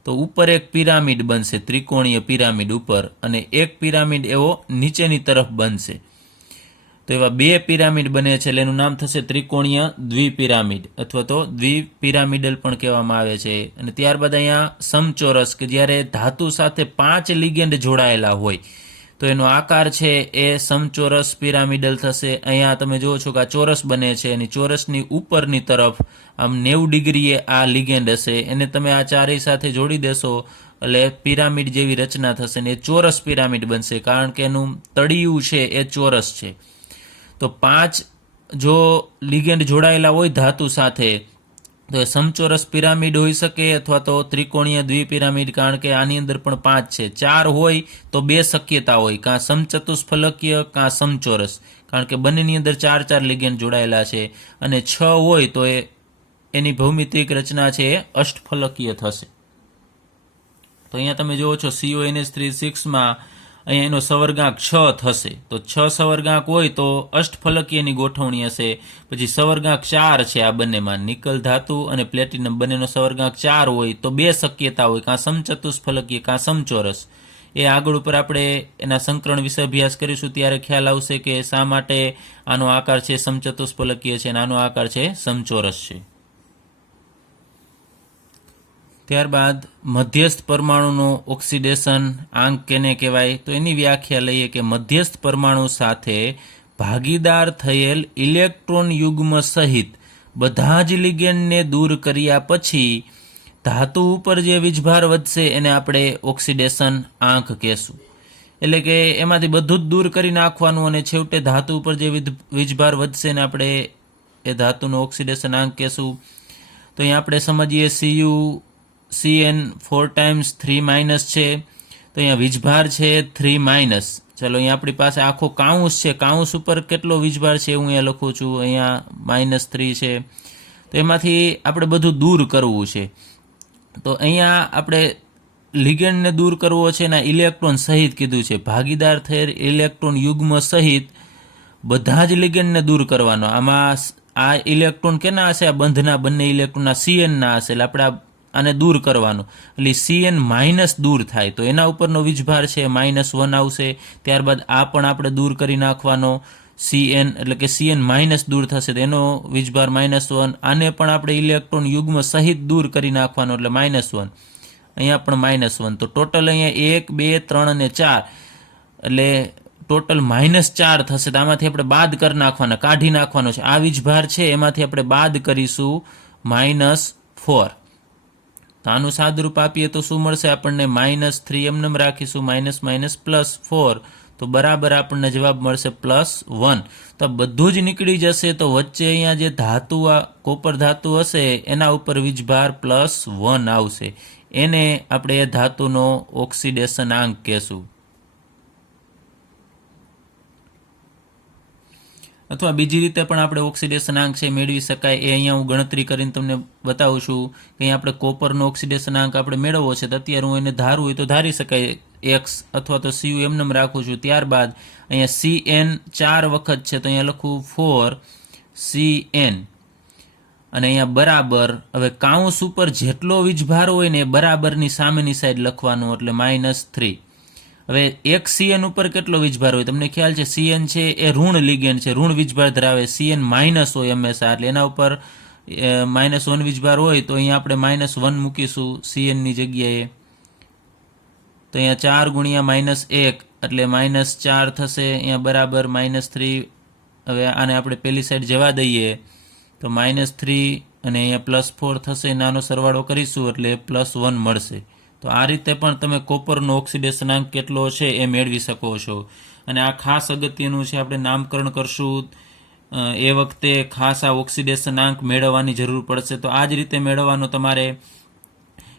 તો ઉપર એક પિરામિડ બનશે, ત્રિકોણીય પિરામિડ ઉપર, અને એક પિરામિડ એવો નીચેની તરફ બનશે. તો એવા 2 પિરામિડ બને છે, એટલે એનું નામ થશે ત્રિકોણીય દ્વિપિરામિડ, અથવા તો દ્વિપિરામિડલ પણ કહેવામાં આવે છે. અને ત્યારબાદ અહીંયા સમચોરસ, કે જ્યારે ધાતુ સાથે 5 લિગેન્ડ જોડાયેલા હોય તો એનો આકાર છે એ સમચોરસ પિરામિડલ થશે. અહીંયા તમે જુઓ છો કે આ ચોરસ બને છે, એની ચોરસની ઉપરની તરફ આમ 90 ડિગ્રીએ આ લિગેન્ડ હશે, એને તમે આ ચારેય સાથે જોડી દેશો એટલે પિરામિડ જેવી રચના થશે, ને એ ચોરસ પિરામિડ બનશે, કારણ કે એનું તળિયું છે એ ચોરસ છે. તો 5 જો લિગેન્ડ જોડાયેલા હોય ધાતુ સાથે તો એ સમચોરસ પિરામિડ હોઈ શકે, અથવા તો ત્રિકોણીય દ્વિપિરામિડ, કારણ કે આની અંદર પણ 5 છે. 4 હોય તો 2 શક્યતા હોય, કાં સમચતુષ્ફલકીય કાં સમચોરસ, કારણ કે બંનેની અંદર 4 લિગેન્ડ જોડાયેલા છે. અને 6 હોય તો એની ભૌમિતિક રચના છે એ અષ્ટફલકીય થશે. તો અહીંયા તમે જુઓ છો CONH3 અહીંયા એનો સવર્ગાંક 6 થશે. તો 6 સવર્ગાંક હોય તો અષ્ટફલકીયની ગોઠવણી હશે. પછી સવર્ગાંક 4 છે આ બંનેમાં, નિકલ ધાતુ અને પ્લેટિનમ બંનેનો સવર્ગાંક 4 હોય તો 2 શક્યતા હોય, કાં સમચતુષ્ફલકીય કાં સમચોરસ. એ આગળ ઉપર આપણે એના સંકરણ વિશે અભ્યાસ કરીશું ત્યારે ખ્યાલ આવશે કે શા માટે આનો આકાર છે સમચતુષ્ફલકીય છે અને આનો આકાર છે સમચોરસ છે. ત્યારબાદ મધ્યસ્થ પરમાણુનો ઓક્સિડેશન આંક કેને કહેવાય, તો એની વ્યાખ્યા લઈએ કે મધ્યસ્થ પરમાણુ સાથે ભાગીદાર થયેલ ઇલેક્ટ્રોન યુગ્મ સહિત બધા જ લિગેન્ડને દૂર કર્યા પછી ધાતુ ઉપર જે વીજભાર વધશે એને આપણે ઓક્સિડેશન આંક કહેશું. એટલે કે એમાંથી બધું જ દૂર કરી નાખવાનું, અને છેવટે ધાતુ ઉપર જે વીજભાર વધશે એને આપણે એ ધાતુનો ઓક્સિડેશન આંક કહેશું. તો અહીંયા આપણે સમજીએ CN 4 ટાઈમ્સ 3- છે, તો અહીંયા વીજભાર છે 3-. ચાલો અહીંયા આપણી પાસે આખો કાઉન્સ છે, કાઉન્સ ઉપર કેટલો વીજભાર છે હું અહીંયા લખું છું, અહીંયા -3 છે. તો એમાંથી આપણે બધું દૂર કરવું છે. તો અહીંયા આપણે લિગેન્ડને દૂર કરવો છે, એના ઇલેક્ટ્રોન સહિત કીધું છે, ભાગીદાર થયેલ ઇલેક્ટ્રોન યુગ્મ સહિત બધા જ લિગેન્ડને દૂર કરવાનો. આમાં આ ઇલેક્ટ્રોન કેના હશે, આ બંધના બંને ઇલેક્ટ્રોનના CN ના હશે, એટલે આપણે આને દૂર કરવાનું, એટલે CN- દૂર થાય તો એના ઉપરનો વીજભાર છે -1 આવશે. ત્યારબાદ આ પણ આપણે દૂર કરી નાખવાનો, CN એટલે કે CN- દૂર થશે તો એનો વીજભાર -1. આને પણ આપણે ઇલેક્ટ્રોન યુગ્મ સહિત દૂર કરી નાખવાનો, એટલે -1. અહીંયા પણ -1. તો ટોટલ અહીંયા 1, 2, 3 અને 4, એટલે ટોટલ -4 થશે. તો આમાંથી આપણે બાદ કરી નાખવાના, કાઢી નાખવાનો છે. આ વીજભાર છે એમાંથી આપણે બાદ કરીશું -4. તો આનું સાદુરૂપ આપીએ તો શું મળશે આપણને, -3 એમને રાખીશું, -+4, તો બરાબર આપણને જવાબ મળશે +1. તો બધું જ નીકળી જશે, તો વચ્ચે અહીંયા જે ધાતુ આ કોપર ધાતુ હશે એના ઉપર વીજભાર +1 આવશે. એને આપણે એ ધાતુનો ઓક્સિડેશન આંક કહેશું. અથવા બીજી રીતે પણ આપણે ઓક્સિડેશન આંક છે મેળવી શકાય. એ અહીંયા હું ગણતરી કરીને તમને બતાવું છું કે અહીંયા આપણે કોપરનો ઓક્સિડેશન આંક આપણે મેળવવો છે, તો અત્યારે હું એને ધારવું હોય તો ધારી શકાય, X અથવા તો CU એમને રાખું છું. ત્યારબાદ અહીંયા CN 4 વખત છે, તો અહીંયા લખું 4CN, અને અહીંયા બરાબર. હવે કાઉન્સ ઉપર જેટલો વીજભાર હોય ને એ બરાબરની સામેની સાઈડ લખવાનું, એટલે -3. હવે એક CN ઉપર કેટલો વીજભાર હોય તમને ખ્યાલ છે, CN છે એ ઋણ લિગેન્ડ છે, ઋણ વીજભાર ધરાવે, CN- હોય હંમેશા, એટલે એના ઉપર -1 વીજભાર હોય તો અહીંયા આપણે -1 મૂકીશું CN ની જગ્યાએ. તો અહીંયા 4 ગુણ્યા -1 એટલે -4 થશે, અહીંયા બરાબર -3. હવે આને આપણે પેલી સાઈડ જવા દઈએ તો -3 અને અહીંયા +4 થશે, નાનો સરવાળો કરીશું એટલે +1 મળશે. તો આ રીતે પણ તમે કોપરનો ઓક્સિડેશનાંક કેટલો છે એ મેળવી શકો છો. અને આ ખાસ અગત્યનું છે, આપણે નામકરણ કરશું એ વખતે ખાસ આ ઓક્સિડેશનાંક મેળવવાની જરૂર પડશે. તો આ જ રીતે મેળવવાનો તમારે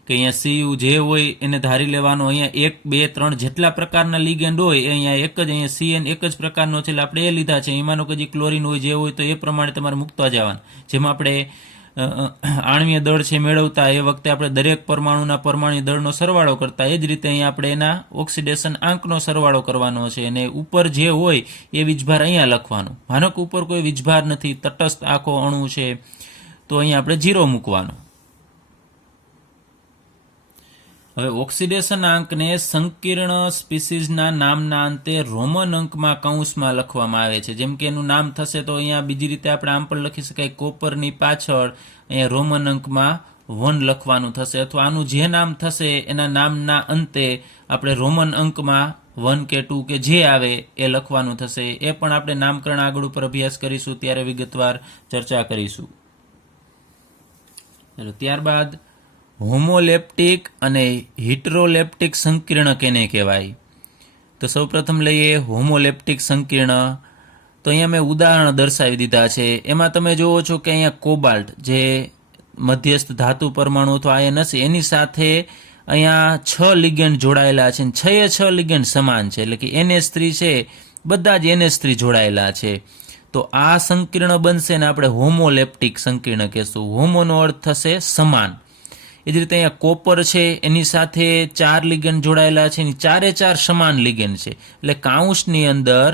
કે અહીંયા Cu જે હોય એને ધારી લેવાનો. અહીંયા 1, 2, 3 જેટલા પ્રકારના લિગેન્ડ હોય એ અહીંયા એક જ, અહીંયા Cn એક જ પ્રકારનો છે એટલે આપણે એ લીધા છે. એમાંનો કે જે ક્લોરીન હોય જે હોય તો એ પ્રમાણે તમારે મૂકતા જવાનું. જેમ આપણે આણ્વીય દળ છે મેળવતા એ વખતે આપણે દરેક પરમાણુના પરમાણુ દળનો સરવાળો કરતા, એ જ રીતે અહીંયા આપણે એના ઓક્સિડેશન આંકનો સરવાળો કરવાનો છે. અને ઉપર જે હોય એ વીજભાર અહીંયા લખવાનો. માનો કે ઉપર કોઈ વીજભાર નથી, તટસ્થ આખો અણુ છે, તો અહીંયા આપણે 0 મૂકવાનો. હવે ઓક્સિડેશન આંકને સંકીર્ણ સ્પીસીઝના નામના અંતે રોમન અંકમાં કૌંસમાં લખવામાં આવે છે. જેમ કે એનું નામ થશે તો અહીંયા બીજી રીતે આપણે આમ પણ લખી શકાય, કોપરની પાછળ અહીંયા રોમન અંકમાં 1 લખવાનું થશે, અથવા આનું જે નામ થશે એના નામના અંતે આપણે રોમન અંકમાં 1 કે 2 કે જે આવે એ લખવાનું થશે. એ પણ આપણે નામકરણ આગળ ઉપર અભ્યાસ કરીશું ત્યારે વિગતવાર ચર્ચા કરીશું. ત્યારબાદ હોમોલેપ્ટિક અને હિટરોલેપ્ટિક સંકીર્ણ કેને કહેવાય? તો સૌપ્રથમ લઈએ હોમોલેપ્ટિક સંકીર્ણ. તો અહીંયા મેં ઉદાહરણ દર્શાવી દીધા છે. એમાં તમે જુઓ છો કે અહીંયા કોબાલ્ટ જે મધ્યસ્થ ધાતુ પરમાણુ અથવા આયન હશે એની સાથે અહીંયા 6 લિગેન્ડ જોડાયેલા છે. 6 લિગેન્ડ સમાન છે, એટલે કે NH3 છે, બધા જ NH3 જોડાયેલા છે. તો આ સંકીર્ણ બનશે ને આપણે હોમોલેપ્ટિક સંકીર્ણ કહેશું. હોમોનો અર્થ થશે સમાન. એ જ રીતે અહીંયા કોપર છે એની સાથે 4 લિગેન્ડ જોડાયેલા છે, એની 4 સમાન લિગેન્ડ છે. એટલે કાઉન્સની અંદર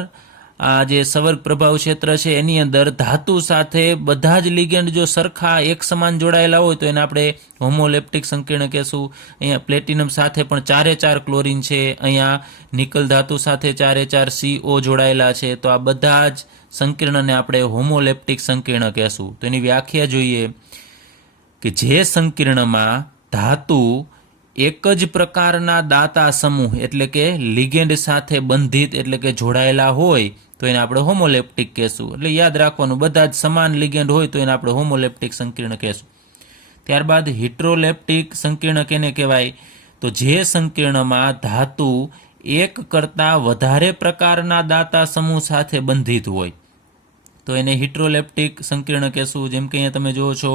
આ જે સંવર્ગ પ્રભાવ ક્ષેત્ર છે એની અંદર ધાતુ સાથે બધા જ લિગેન્ડ જો સરખા એક સમાન જોડાયેલા હોય તો એને આપણે હોમોલેપ્ટિક સંકીર્ણ કહેશું. અહીંયા પ્લેટિનમ સાથે પણ 4 ક્લોરીન છે, અહીંયા નિકલ ધાતુ સાથે 4 CO જોડાયેલા છે. તો આ બધા જ સંકીર્ણને આપણે હોમોલેપ્ટિક સંકીર્ણ કહેશું. તો એની વ્યાખ્યા જોઈએ કે જે સંકીર્ણમાં ધાતુ એક જ પ્રકારના દાતા સમૂહ એટલે કે લિગેન્ડ સાથે બંધિત એટલે કે જોડાયેલા હોય તો એને આપણે હોમોલેપ્ટિક કહેશું. એટલે યાદ રાખવાનું, બધા જ સમાન લિગેન્ડ હોય તો એને આપણે હોમોલેપ્ટિક સંકીર્ણ કહેશું. ત્યારબાદ હિટ્રોલેપ્ટિક સંકીર્ણ કેને કહેવાય? તો જે સંકીર્ણમાં ધાતુ એક કરતાં વધારે પ્રકારના દાતા સમૂહ સાથે બંધિત હોય તો એને હિટ્રોલેપ્ટિક સંકીર્ણ કહેશું. જેમ કે અહીંયા તમે જુઓ છો,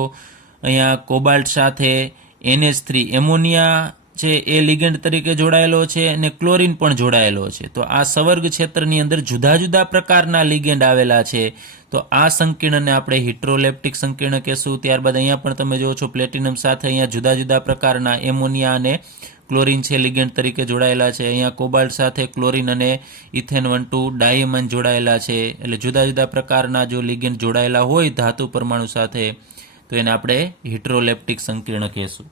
અહીંયા કોબાલ્ટ સાથે NH3 એમોનિયા છે એ લિગેન્ડ તરીકે જોડાયેલો છે અને ક્લોરીન પણ જોડાયેલો છે. તો આ સંવર્ગ ક્ષેત્રની અંદર જુદા જુદા પ્રકારના લિગેન્ડ આવેલા છે. તો આ સંકીર્ણને આપણે હિટ્રોલેપ્ટિક સંકીર્ણ કહેશું. ત્યારબાદ અહીંયા પણ તમે જુઓ છો પ્લેટિનમ સાથે અહીંયા જુદા જુદા પ્રકારના એમોનિયા અને ક્લોરીન છે લિગેન્ડ તરીકે જોડાયેલા છે. અહીંયા કોબાલ્ટ સાથે ક્લોરીન અને ઇથેન 1,2 ડાયમન જોડાયેલા છે. એટલે જુદા જુદા પ્રકારના જો લિગેન્ડ જોડાયેલા હોય ધાતુ પરમાણુ સાથે તો એને આપણે હિટ્રોલેપ્ટિક સંકીર્ણ કહેશું.